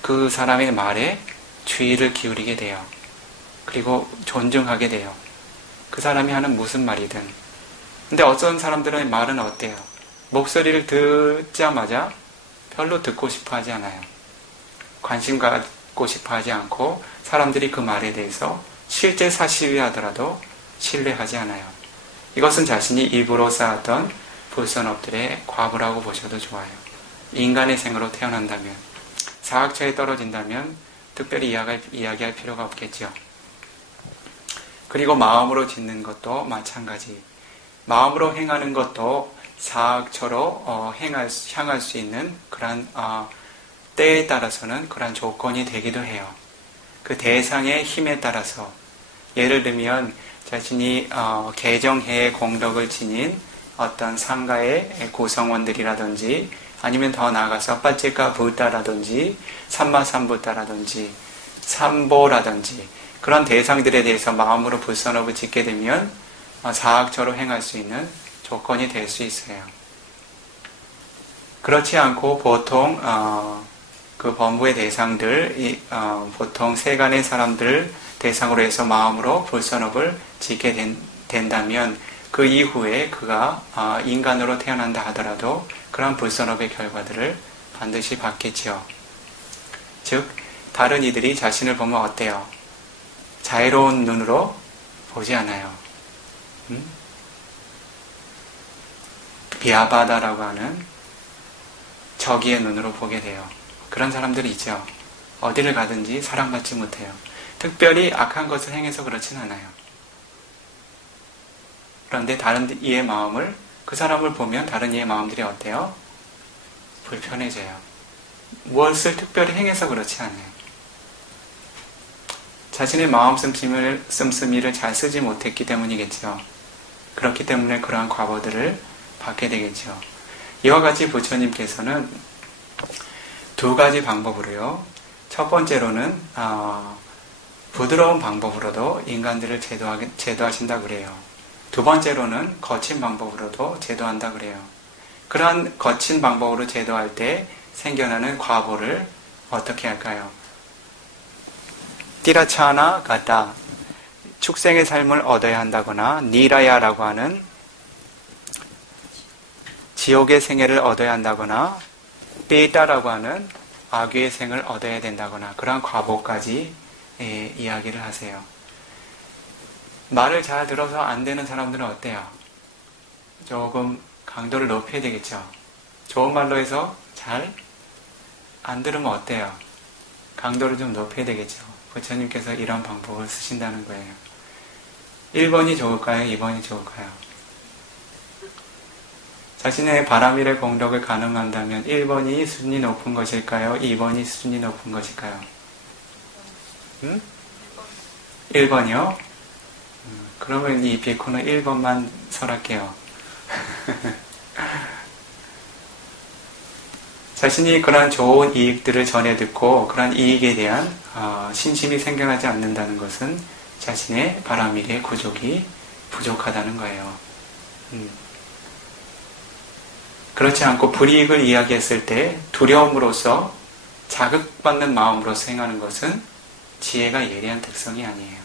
그 사람의 말에 주의를 기울이게 돼요. 그리고 존중하게 돼요. 그 사람이 하는 무슨 말이든. 근데 어떤 사람들의 말은 어때요? 목소리를 듣자마자 별로 듣고 싶어 하지 않아요. 관심 갖고 싶어 하지 않고 사람들이 그 말에 대해서 실제 사실이라더라도 신뢰하지 않아요. 이것은 자신이 입으로 쌓았던 불선업들의 과부라고 보셔도 좋아요. 인간의 생으로 태어난다면, 사학처에 떨어진다면 특별히 이야기할 필요가 없겠죠. 그리고 마음으로 짓는 것도 마찬가지. 마음으로 행하는 것도 사학처로 향할 수 있는 그러한 때에 따라서는 그러한 조건이 되기도 해요. 그 대상의 힘에 따라서 예를 들면 자신이 개정해의 공덕을 지닌 어떤 상가의 구성원들이라든지 아니면 더 나아가서 빠찌카 부다라든지 삼마삼부다라든지 삼보라든지 그런 대상들에 대해서 마음으로 불선업을 짓게 되면 사학처로 행할 수 있는 조건이 될 수 있어요. 그렇지 않고 보통 그 범부의 대상들, 보통 세간의 사람들 대상으로 해서 마음으로 불선업을 짓게 된다면 그 이후에 그가 인간으로 태어난다 하더라도 그런 불선업의 결과들을 반드시 받겠지요. 즉 다른 이들이 자신을 보면 어때요? 자애로운 눈으로 보지 않아요. 비아바다라고 하는 저기의 눈으로 보게 돼요. 그런 사람들이 있죠. 어디를 가든지 사랑받지 못해요. 특별히 악한 것을 행해서 그렇진 않아요. 그런데 다른 이의 마음을, 그 사람을 보면 다른 이의 마음들이 어때요? 불편해져요. 무엇을 특별히 행해서 그렇지 않아요. 자신의 마음 씀씀이를 잘 쓰지 못했기 때문이겠죠. 그렇기 때문에 그러한 과보들을 받게 되겠죠. 이와 같이 부처님께서는 두 가지 방법으로요. 첫 번째로는 부드러운 방법으로도 인간들을 제도하신다 그래요. 두 번째로는 거친 방법으로도 제도한다 그래요. 그러한 거친 방법으로 제도할 때 생겨나는 과보를 어떻게 할까요? 띠라차나 가다, 축생의 삶을 얻어야 한다거나 니라야라고 하는 지옥의 생애를 얻어야 한다거나 베이타라고 하는 악귀의 생을 얻어야 된다거나 그러한 과보까지 이야기를 하세요. 말을 잘 들어서 안 되는 사람들은 어때요? 조금 강도를 높여야 되겠죠. 좋은 말로 해서 잘 안 들으면 어때요? 강도를 좀 높여야 되겠죠. 부처님께서 이런 방법을 쓰신다는 거예요. 1번이 좋을까요? 2번이 좋을까요? 자신의 바람일의 공덕을 가늠한다면 1번이 수준이 높은 것일까요? 2번이 수준이 높은 것일까요? 1번이요? 그러면 이 비코는 1번만 설할게요. 자신이 그러한 좋은 이익들을 전해 듣고 그러한 이익에 대한 신심이 생겨나지 않는다는 것은 자신의 바람일의 구족이 부족하다는 거예요. 그렇지 않고 불이익을 이야기했을 때 두려움으로써 자극받는 마음으로서 행하는 것은 지혜가 예리한 특성이 아니에요.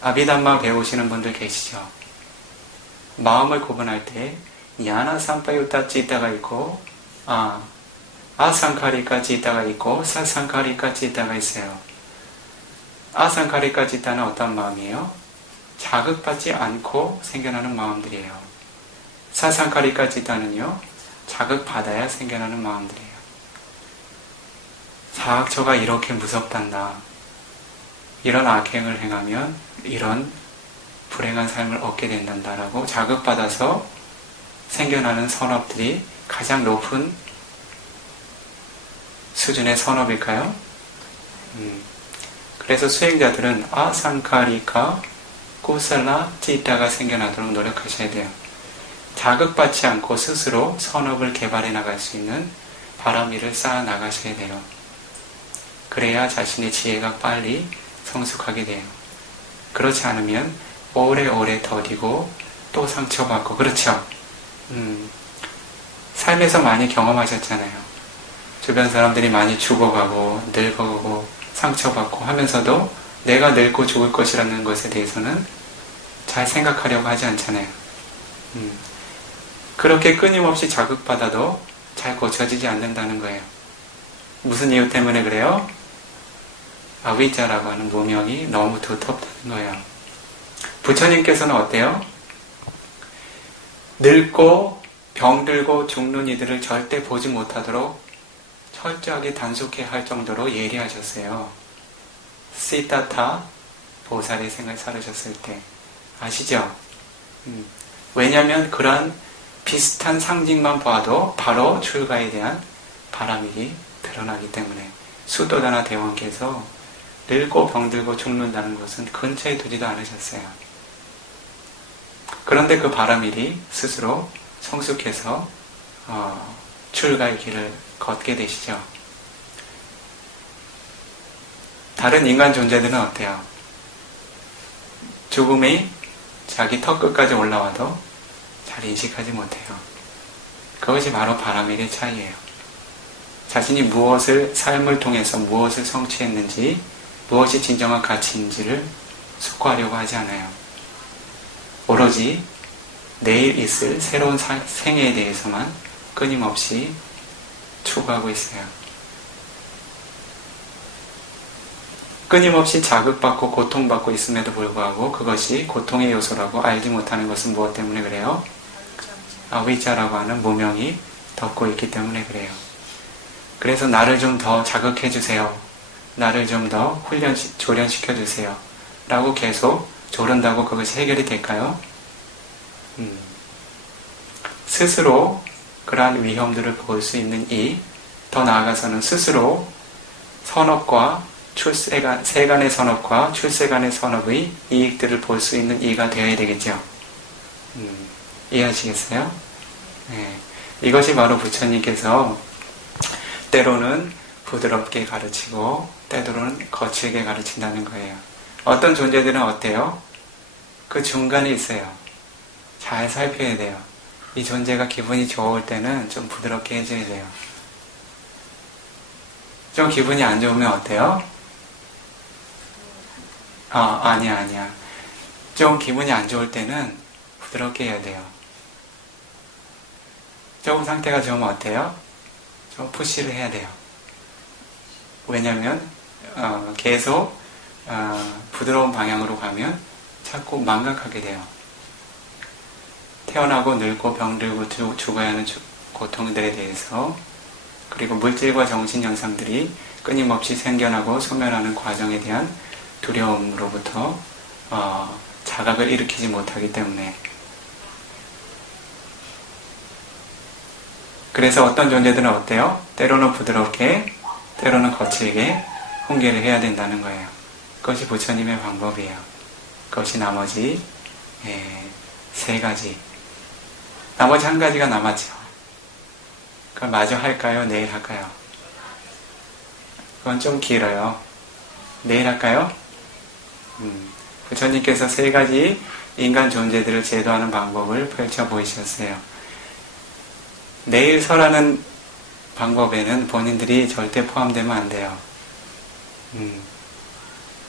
아비담마 배우시는 분들 계시죠? 마음을 구분할 때 야나 삼파유타치 있다가 있고 아상카리까지 있다가 있고 사상카리까지 있다가 있어요. 아상카리까지 있다는 어떤 마음이에요? 자극받지 않고 생겨나는 마음들이에요. 사상카리까지 있다는요, 자극받아야 생겨나는 마음들이에요. 사학처가 이렇게 무섭단다. 이런 악행을 행하면 이런 불행한 삶을 얻게 된단다라고 자극받아서 생겨나는 선업들이 가장 높은 수준의 선업일까요? 그래서 수행자들은 아상카리카 꾸살라 찌따가 생겨나도록 노력하셔야 돼요. 자극받지 않고 스스로 선업을 개발해 나갈 수 있는 바람일을 쌓아 나가셔야 돼요. 그래야 자신의 지혜가 빨리 성숙하게 돼요. 그렇지 않으면 오래오래 더디고 또 상처받고, 그렇죠? 삶에서 많이 경험하셨잖아요. 주변 사람들이 많이 죽어가고 늙어가고 상처받고 하면서도 내가 늙고 죽을 것이라는 것에 대해서는 잘 생각하려고 하지 않잖아요. 그렇게 끊임없이 자극받아도 잘 고쳐지지 않는다는 거예요. 무슨 이유 때문에 그래요? 아위자라고 하는 무명이 너무 두텁다는 거예요. 부처님께서는 어때요? 늙고 병들고 죽는 이들을 절대 보지 못하도록 철저하게 단속해야 할 정도로 예리하셨어요. 시타타 보살의 생을 살으셨을 때. 아시죠? 왜냐하면 그러한 비슷한 상징만 봐도 바로 출가에 대한 바람일이 드러나기 때문에. 수도다나 대왕께서 늙고 병들고 죽는다는 것은 근처에 두지도 않으셨어요. 그런데 그 바람일이 스스로 성숙해서 출가의 길을 걷게 되시죠. 다른 인간 존재들은 어때요? 죽음이 자기 턱 끝까지 올라와도 잘 인식하지 못해요. 그것이 바로 바람일의 차이예요. 자신이 무엇을 삶을 통해서 무엇을 성취했는지, 무엇이 진정한 가치인지를 숙고하려고 하지 않아요. 오로지 내일 있을 새로운 생애에 대해서만 끊임없이 추구하고 있어요. 끊임없이 자극받고 고통받고 있음에도 불구하고 그것이 고통의 요소라고 알지 못하는 것은 무엇 때문에 그래요? 아위자라고 하는 무명이 덮고 있기 때문에 그래요. 그래서 나를 좀 더 자극해 주세요. 나를 좀 더 조련시켜 주세요. 라고 계속 조른다고 그것이 해결이 될까요? 스스로 그러한 위험들을 볼 수 있는 더 나아가서는 스스로 선업과 세간의 선업과 출세간의 선업의 이익들을 볼 수 있는 이가 되어야 되겠죠. 이해하시겠어요? 네. 이것이 바로 부처님께서 때로는 부드럽게 가르치고 때로는 거칠게 가르친다는 거예요. 어떤 존재들은 어때요? 그 중간에 있어요. 잘 살펴야 돼요. 이 존재가 기분이 좋을 때는 좀 부드럽게 해줘야 돼요. 좀 기분이 안 좋으면 어때요? 아니야. 좀 기분이 안 좋을 때는 부드럽게 해야 돼요. 조금 상태가 좋으면 어때요? 좀 푸시를 해야 돼요. 왜냐면 계속 부드러운 방향으로 가면 자꾸 망각하게 돼요. 태어나고 늙고 병들고 죽어야 하는 고통들에 대해서, 그리고 물질과 정신 현상들이 끊임없이 생겨나고 소멸하는 과정에 대한 두려움으로부터 자각을 일으키지 못하기 때문에, 그래서 어떤 존재들은 어때요? 때로는 부드럽게, 때로는 거칠게 훈계를 해야 된다는 거예요. 그것이 부처님의 방법이에요. 그것이 나머지 3가지. 나머지 1가지가 남았죠. 그걸 마저 할까요? 내일 할까요? 그건 좀 길어요. 내일 할까요? 부처님께서 3가지 인간 존재들을 제도하는 방법을 펼쳐 보이셨어요. 내일 설하는 방법에는 본인들이 절대 포함되면 안 돼요.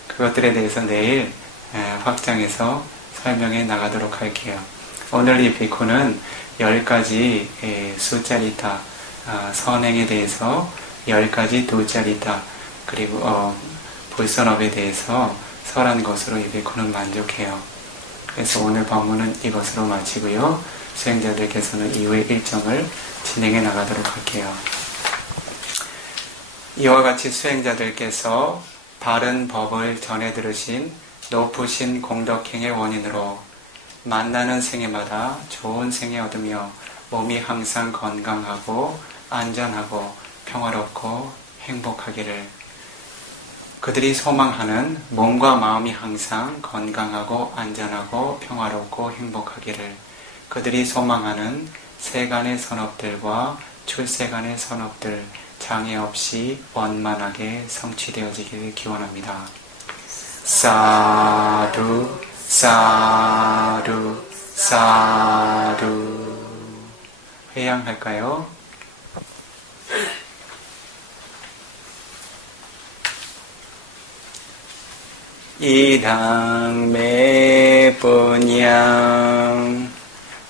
그것들에 대해서 내일 확장해서 설명해 나가도록 할게요. 오늘 이 비코는 10가지 수짜리타 선행에 대해서 10가지 도짜리타 그리고 불선업에 대해서 설한 것으로 이 비코는 만족해요. 그래서 오늘 법문은 이것으로 마치고요. 수행자들께서는 이후의 일정을 진행해 나가도록 할게요. 이와 같이 수행자들께서 바른 법을 전해 들으신 높으신 공덕행의 원인으로 만나는 생애마다 좋은 생애 얻으며 몸이 항상 건강하고 안전하고 평화롭고 행복하기를, 그들이 소망하는 몸과 마음이 항상 건강하고 안전하고 평화롭고 행복하기를, 그들이 소망하는 세간의 선업들과 출세간의 선업들 장애 없이 원만하게 성취되어지기를 기원합니다. 사두 사두 사두. 회양할까요? 이당 매 분양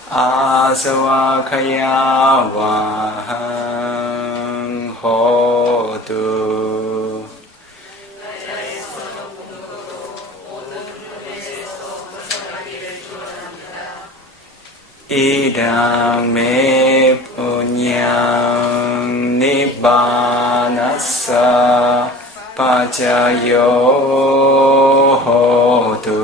아사와 가야와항 호두. 이당 매 분양 니바나사 빠자요 호두.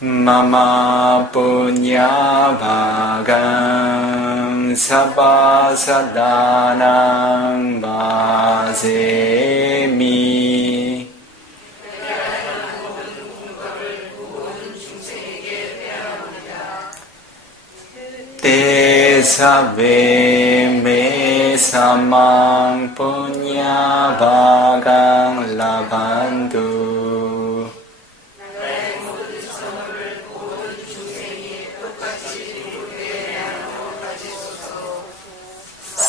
마마 punya bhagang sabba sadanang bhajemi. Te sabbe me samang punya bhagang labhantu.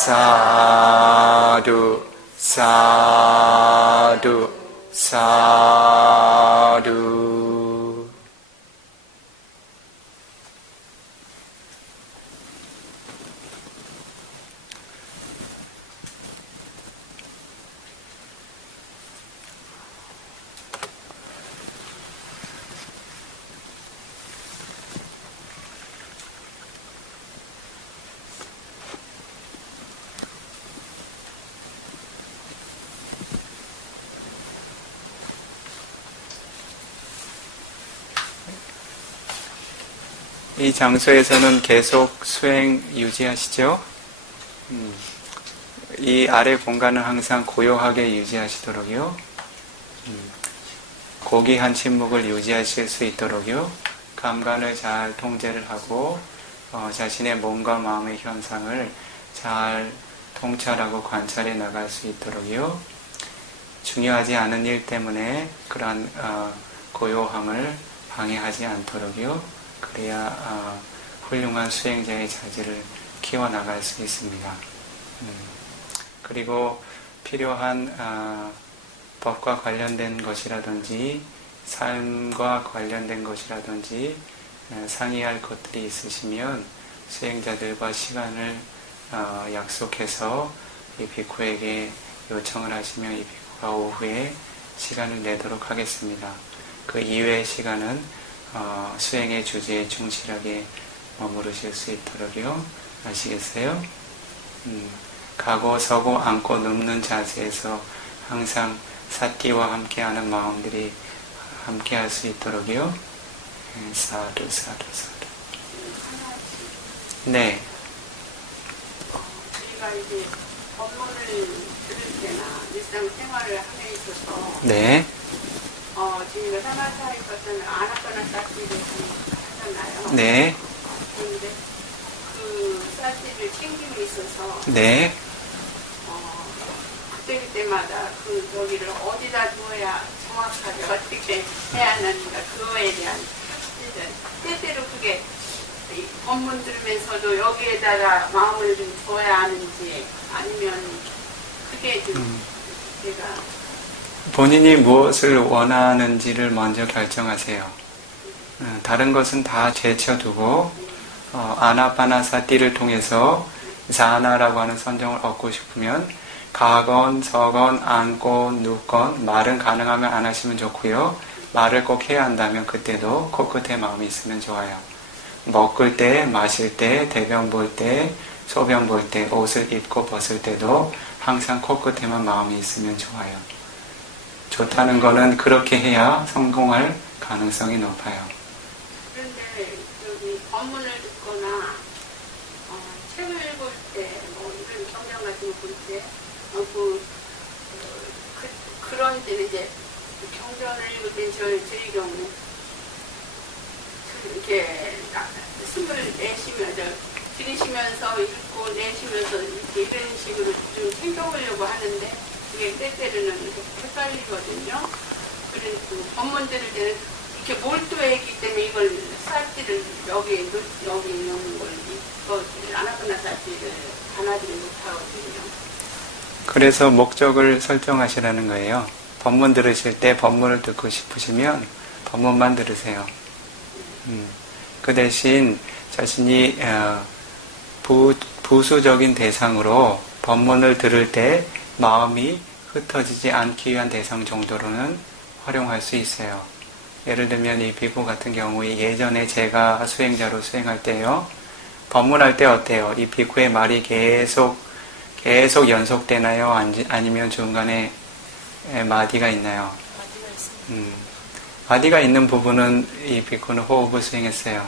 사두 사두 사두. 이 장소에서는 계속 수행 유지하시죠? 이 아래 공간은 항상 고요하게 유지하시도록요. 고귀한 침묵을 유지하실 수 있도록요. 감관을 잘 통제를 하고 자신의 몸과 마음의 현상을 잘 통찰하고 관찰해 나갈 수 있도록요. 중요하지 않은 일 때문에 그러한 고요함을 방해하지 않도록요. 그래야 훌륭한 수행자의 자질을 키워나갈 수 있습니다. 그리고 필요한 법과 관련된 것이라든지 삶과 관련된 것이라든지 상의할 것들이 있으시면 수행자들과 시간을 약속해서 이 비쿠에게 요청을 하시면 이 비쿠가 오후에 시간을 내도록 하겠습니다. 그 이외의 시간은 수행의 주제에 충실하게 머무르실 수 있도록요. 아시겠어요? 가고 서고 앉고 눕는 자세에서 항상 사티와 함께하는 마음들이 함께할 수 있도록요. 사두 사두 사두. 네. 우리가 이제 법문을 들을 때나 일상생활을 함에 있어서 네. 지금 사마사의 것은 아나파나 사티를 하잖아요. 네. 그런데 그 사티를 챙김에 있어서 네. 그때마다 그 여기를 어디다 두어야 정확하게 어떻게 해야 하는가 그거에 대한 때때로 그게 법문 들으면서도 여기에다가 마음을 좀 두어야 하는지 아니면 그게 좀 제가 본인이 무엇을 원하는지를 먼저 결정하세요. 다른 것은 다 제쳐두고 아나파나사티를 통해서 자나라고 하는 선정을 얻고 싶으면 가건, 서건, 앉고, 눕건, 말은 가능하면 안 하시면 좋고요. 말을 꼭 해야 한다면 그때도 코끝에 마음이 있으면 좋아요. 먹을 때, 마실 때, 대변 볼 때, 소변 볼 때, 옷을 입고 벗을 때도 항상 코끝에만 마음이 있으면 좋아요. 좋다는 거는 그렇게 해야 성공할 가능성이 높아요. 그런데 여기 법문을 듣거나 책을 볼 때, 뭐 이런 경전 같은 거 볼 때, 그런 때는 이제 경전을 읽을 때 저희 경우 이렇게 숨을 내쉬면서 들이쉬면서 읽고 내쉬면서 이렇게 이런 식으로 좀 챙겨보려고 하는데 이게 때때로는 이렇게 헷갈리거든요. 그래서 법문 들을 때는 이렇게 몰두했기 때문에 이걸 사티를 여기 넣는 걸 이거 아나파나 사티를 하나들이 못하거든요. 그래서 목적을 설정하시라는 거예요. 법문 들으실 때 법문을 듣고 싶으시면 법문만 들으세요. 그 대신 자신이 부수적인 대상으로 법문을 들을 때 마음이 흩어지지 않기 위한 대상 정도로는 활용할 수 있어요. 예를 들면 이 비구 같은 경우에 예전에 제가 수행자로 수행할 때요. 법문할 때 어때요? 이 비구의 말이 계속 연속되나요? 아니면 중간에 마디가 있나요? 마디가 있습니다. 마디가 있는 부분은 이 비구는 호흡을 수행했어요.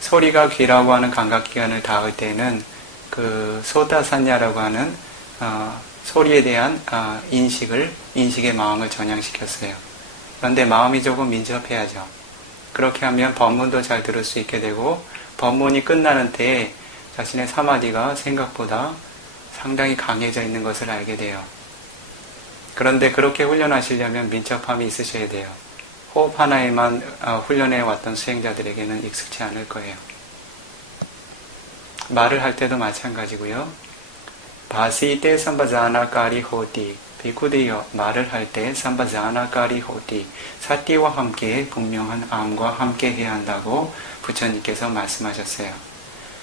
소리가 귀라고 하는 감각기관을 닿을 때는 그 소다산야라고 하는 소리에 대한 인식의 마음을 전향시켰어요. 그런데 마음이 조금 민첩해야죠. 그렇게 하면 법문도 잘 들을 수 있게 되고 법문이 끝나는 때에 자신의 사마디가 생각보다 상당히 강해져 있는 것을 알게 돼요. 그런데 그렇게 훈련하시려면 민첩함이 있으셔야 돼요. 호흡 하나에만 훈련해 왔던 수행자들에게는 익숙치 않을 거예요. 말을 할 때도 마찬가지고요. 바시 때 삼바자나까리 호띠 비쿠디요. 말을 할 때 삼바자나까리 호띠 사띠와 함께 분명한 암과 함께 해야 한다고 부처님께서 말씀하셨어요.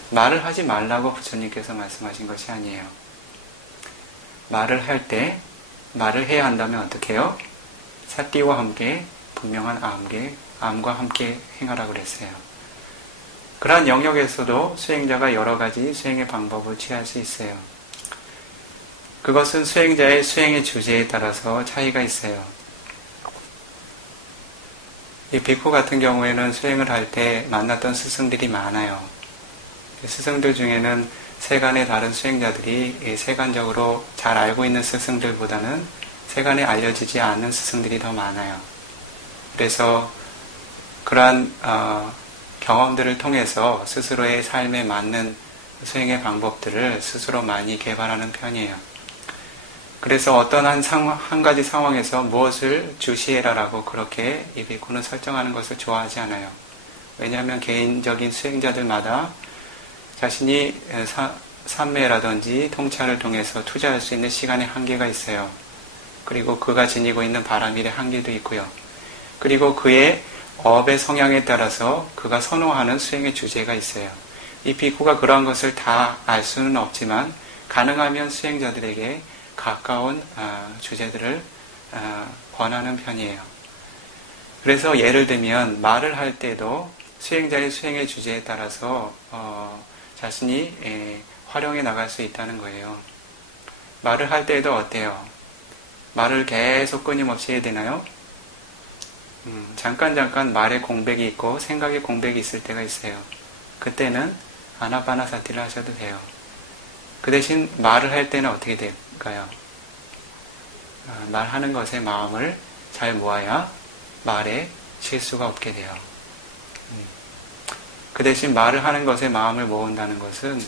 말을 하지 말라고 부처님께서 말씀하신 것이 아니에요. 말을 할 때 말을 해야 한다면 어떻게 해요? 사띠와 함께 분명한 암과 함께 행하라고 그랬어요. 그러한 영역에서도 수행자가 여러 가지 수행의 방법을 취할 수 있어요. 그것은 수행자의 수행의 주제에 따라서 차이가 있어요. 이 비쿠 같은 경우에는 수행을 할 때 만났던 스승들이 많아요. 스승들 중에는 세간의 다른 수행자들이 세간적으로 잘 알고 있는 스승들보다는 세간에 알려지지 않는 스승들이 더 많아요. 그래서 그러한 경험들을 통해서 스스로의 삶에 맞는 수행의 방법들을 스스로 많이 개발하는 편이에요. 그래서 어떤 한 가지 상황에서 무엇을 주시해라라고 그렇게 이 비쿠는 설정하는 것을 좋아하지 않아요. 왜냐하면 개인적인 수행자들마다 자신이 삼매라든지 통찰을 통해서 투자할 수 있는 시간의 한계가 있어요. 그리고 그가 지니고 있는 바람일의 한계도 있고요. 그리고 그의 업의 성향에 따라서 그가 선호하는 수행의 주제가 있어요. 이 비쿠가 그러한 것을 다 알 수는 없지만 가능하면 수행자들에게 가까운 주제들을 권하는 편이에요. 그래서 예를 들면 말을 할 때도 수행자의 수행의 주제에 따라서 자신이 활용해 나갈 수 있다는 거예요. 말을 할 때도 어때요? 말을 계속 끊임없이 해야 되나요? 잠깐 말에 공백이 있고 생각에 공백이 있을 때가 있어요. 그때는 아나파나사티를 하셔도 돼요. 그 대신 말을 할 때는 어떻게 될까요? 말하는 것에 마음을 잘 모아야 말에 실수가 없게 돼요. 그 대신 말을 하는 것에 마음을 모은다는 것은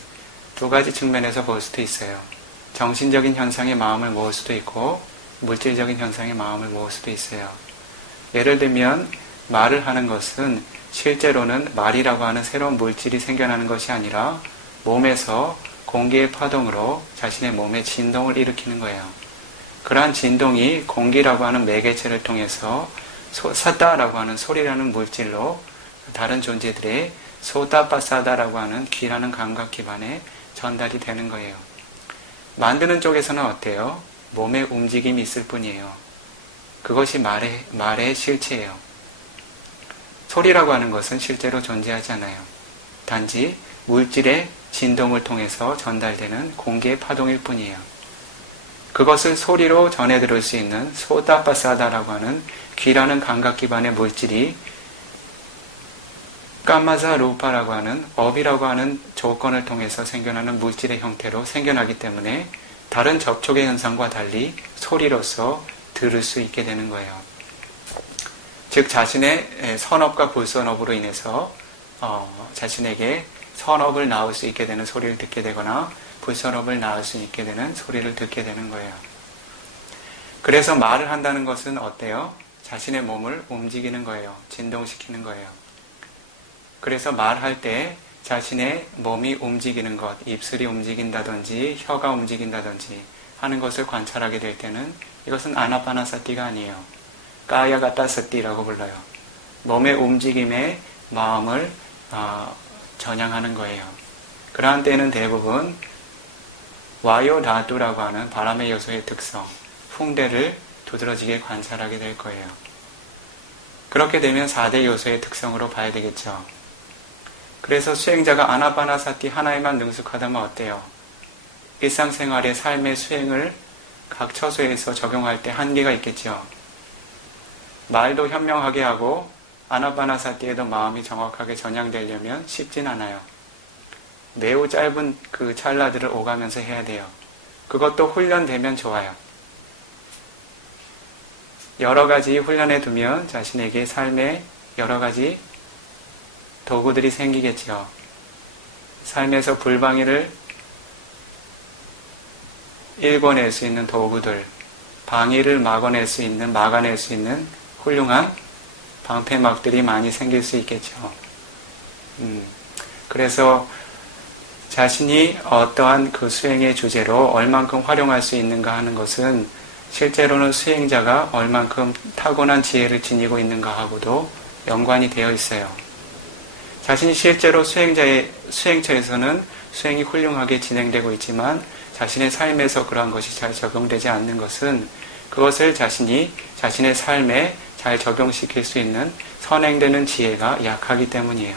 두 가지 측면에서 볼 수도 있어요. 정신적인 현상에 마음을 모을 수도 있고 물질적인 현상에 마음을 모을 수도 있어요. 예를 들면 말을 하는 것은 실제로는 말이라고 하는 새로운 물질이 생겨나는 것이 아니라 몸에서 공기의 파동으로 자신의 몸에 진동을 일으키는 거예요. 그러한 진동이 공기라고 하는 매개체를 통해서 사다라고 하는 소리라는 물질로 다른 존재들의 소다빠사다라고 하는 귀라는 감각 기반에 전달이 되는 거예요. 만드는 쪽에서는 어때요? 몸의 움직임이 있을 뿐이에요. 그것이 말의 실체예요. 소리라고 하는 것은 실제로 존재하지 않아요. 단지 물질의 진동을 통해서 전달되는 공기의 파동일 뿐이에요. 그것을 소리로 전해 들을 수 있는 소다빠사다라고 하는 귀라는 감각 기반의 물질이 까마자 루파라고 하는 업이라고 하는 조건을 통해서 생겨나는 물질의 형태로 생겨나기 때문에 다른 접촉의 현상과 달리 소리로서 들을 수 있게 되는 거예요. 즉 자신의 선업과 불선업으로 인해서 자신에게 선업을 낳을 수 있게 되는 소리를 듣게 되거나 불선업을 낳을 수 있게 되는 소리를 듣게 되는 거예요. 그래서 말을 한다는 것은 어때요? 자신의 몸을 움직이는 거예요. 진동시키는 거예요. 그래서 말할 때 자신의 몸이 움직이는 것, 입술이 움직인다든지 혀가 움직인다든지 하는 것을 관찰하게 될 때는 이것은 아나파나사티가 아니에요. 까야가타사티라고 불러요. 몸의 움직임에 마음을 전향하는 거예요. 그러한 때는 대부분 와요다두라고 하는 바람의 요소의 특성, 풍대를 두드러지게 관찰하게 될 거예요. 그렇게 되면 4대 요소의 특성으로 봐야 되겠죠. 그래서 수행자가 아나파나사티 하나에만 능숙하다면 어때요? 일상생활의 삶의 수행을 각 처소에서 적용할 때 한계가 있겠죠. 말도 현명하게 하고 아나파나사티에도 마음이 정확하게 전향되려면 쉽진 않아요. 매우 짧은 그 찰나들을 오가면서 해야 돼요. 그것도 훈련되면 좋아요. 여러 가지 훈련해 두면 자신에게 삶에 여러 가지 도구들이 생기겠죠. 삶에서 불방해를 일궈낼 수 있는 도구들, 방해를 막아낼 수 있는 훌륭한 방패막들이 많이 생길 수 있겠죠. 그래서 자신이 어떠한 그 수행의 주제로 얼만큼 활용할 수 있는가 하는 것은 실제로는 수행자가 얼만큼 타고난 지혜를 지니고 있는가 하고도 연관이 되어 있어요. 자신이 실제로 수행처에서는 수행이 훌륭하게 진행되고 있지만 자신의 삶에서 그러한 것이 잘 적용되지 않는 것은 그것을 자신이 자신의 삶에 잘 적용시킬 수 있는 선행되는 지혜가 약하기 때문이에요.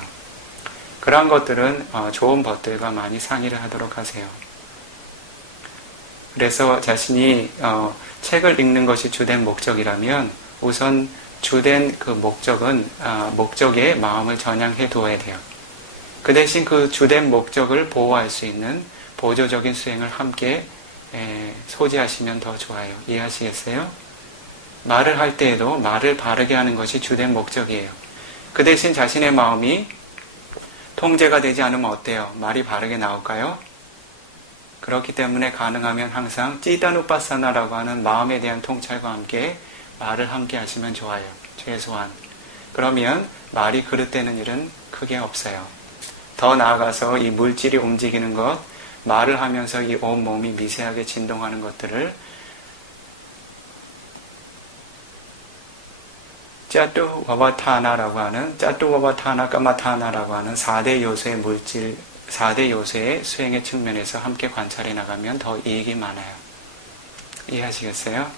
그러한 것들은 좋은 법들과 많이 상의를 하도록 하세요. 그래서 자신이 책을 읽는 것이 주된 목적이라면 우선 주된 그 목적은 목적에 마음을 전향해 두어야 돼요. 그 대신 그 주된 목적을 보호할 수 있는 보조적인 수행을 함께 소지하시면 더 좋아요. 이해하시겠어요? 말을 할 때에도 말을 바르게 하는 것이 주된 목적이에요. 그 대신 자신의 마음이 통제가 되지 않으면 어때요? 말이 바르게 나올까요? 그렇기 때문에 가능하면 항상 찌다누빠사나라고 하는 마음에 대한 통찰과 함께 말을 함께 하시면 좋아요. 최소한. 그러면 말이 그릇되는 일은 크게 없어요. 더 나아가서 이 물질이 움직이는 것, 말을 하면서 이 온 몸이 미세하게 진동하는 것들을 짜뚜와바타나라고 하는, 짜뚜와바타나 까마타나라고 하는 4대 요소의 물질, 4대 요소의 수행의 측면에서 함께 관찰해 나가면 더 이익이 많아요. 이해하시겠어요?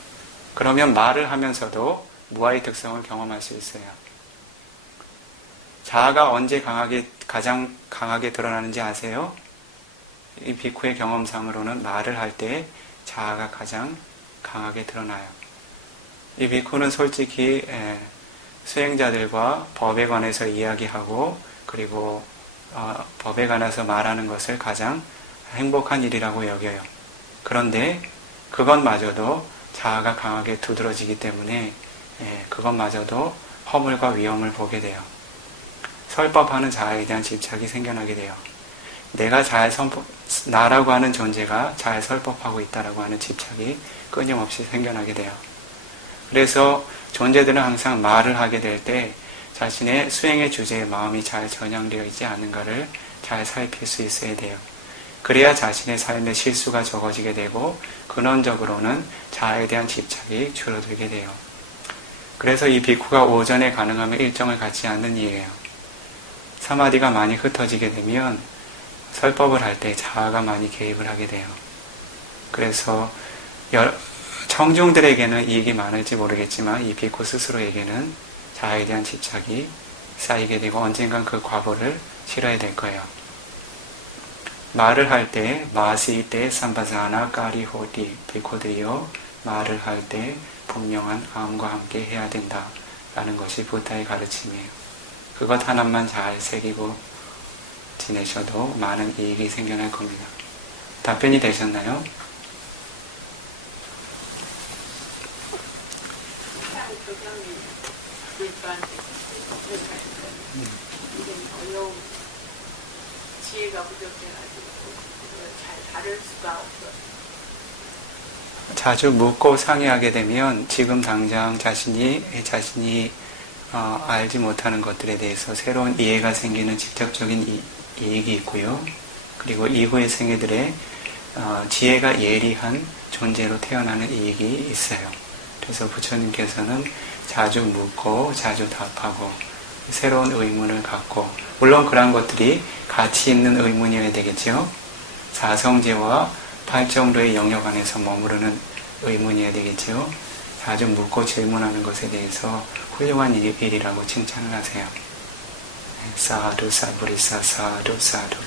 그러면 말을 하면서도 무아의 특성을 경험할 수 있어요. 자아가 언제 가장 강하게 드러나는지 아세요? 이 비쿠의 경험상으로는 말을 할 때 자아가 가장 강하게 드러나요. 이 비쿠는 솔직히 수행자들과 법에 관해서 이야기하고 그리고 법에 관해서 말하는 것을 가장 행복한 일이라고 여겨요. 그런데 그것마저도 자아가 강하게 두드러지기 때문에 그것마저도 허물과 위험을 보게 돼요. 설법하는 자아에 대한 집착이 생겨나게 돼요. 내가 나라고 하는 존재가 잘 설법하고 있다라고 하는 집착이 끊임없이 생겨나게 돼요. 그래서 존재들은 항상 말을 하게 될 때 자신의 수행의 주제에 마음이 잘 전향되어 있지 않은가를 잘 살필 수 있어야 돼요. 그래야 자신의 삶의 실수가 적어지게 되고 근원적으로는 자아에 대한 집착이 줄어들게 돼요. 그래서 이 비쿠가 오전에 가능하면 일정을 갖지 않는 이유예요. 사마디가 많이 흩어지게 되면 설법을 할 때 자아가 많이 개입을 하게 돼요. 그래서 청중들에게는 이익이 많을지 모르겠지만 이 비쿠 스스로에게는 자아에 대한 집착이 쌓이게 되고 언젠간 그 과보를 치러야 될 거예요. 말을 할 때 마시 때 삼바자나 까리호디 비코들이요 말을 할 때 분명한 마음과 함께 해야 된다라는 것이 부타의 가르침이에요. 그것 하나만 잘 새기고 지내셔도 많은 이익이 생겨날 겁니다. 답변이 되셨나요? 지혜가 부족해가지고 잘 다룰 수가 없어요. 자주 묻고 상의하게 되면 지금 당장 자신이 알지 못하는 것들에 대해서 새로운 이해가 생기는 직접적인 이익이 있고요. 그리고 이후의 생애들의 지혜가 예리한 존재로 태어나는 이익이 있어요. 그래서 부처님께서는 자주 묻고 자주 답하고 새로운 의문을 갖고, 물론 그런 것들이 가치 있는 의문이어야 되겠죠. 사성제와 8정도의 영역 안에서 머무르는 의문이어야 되겠죠. 자주 묻고 질문하는 것에 대해서 훌륭한 일이라고 칭찬을 하세요. 사두 사부리사 사두 사두.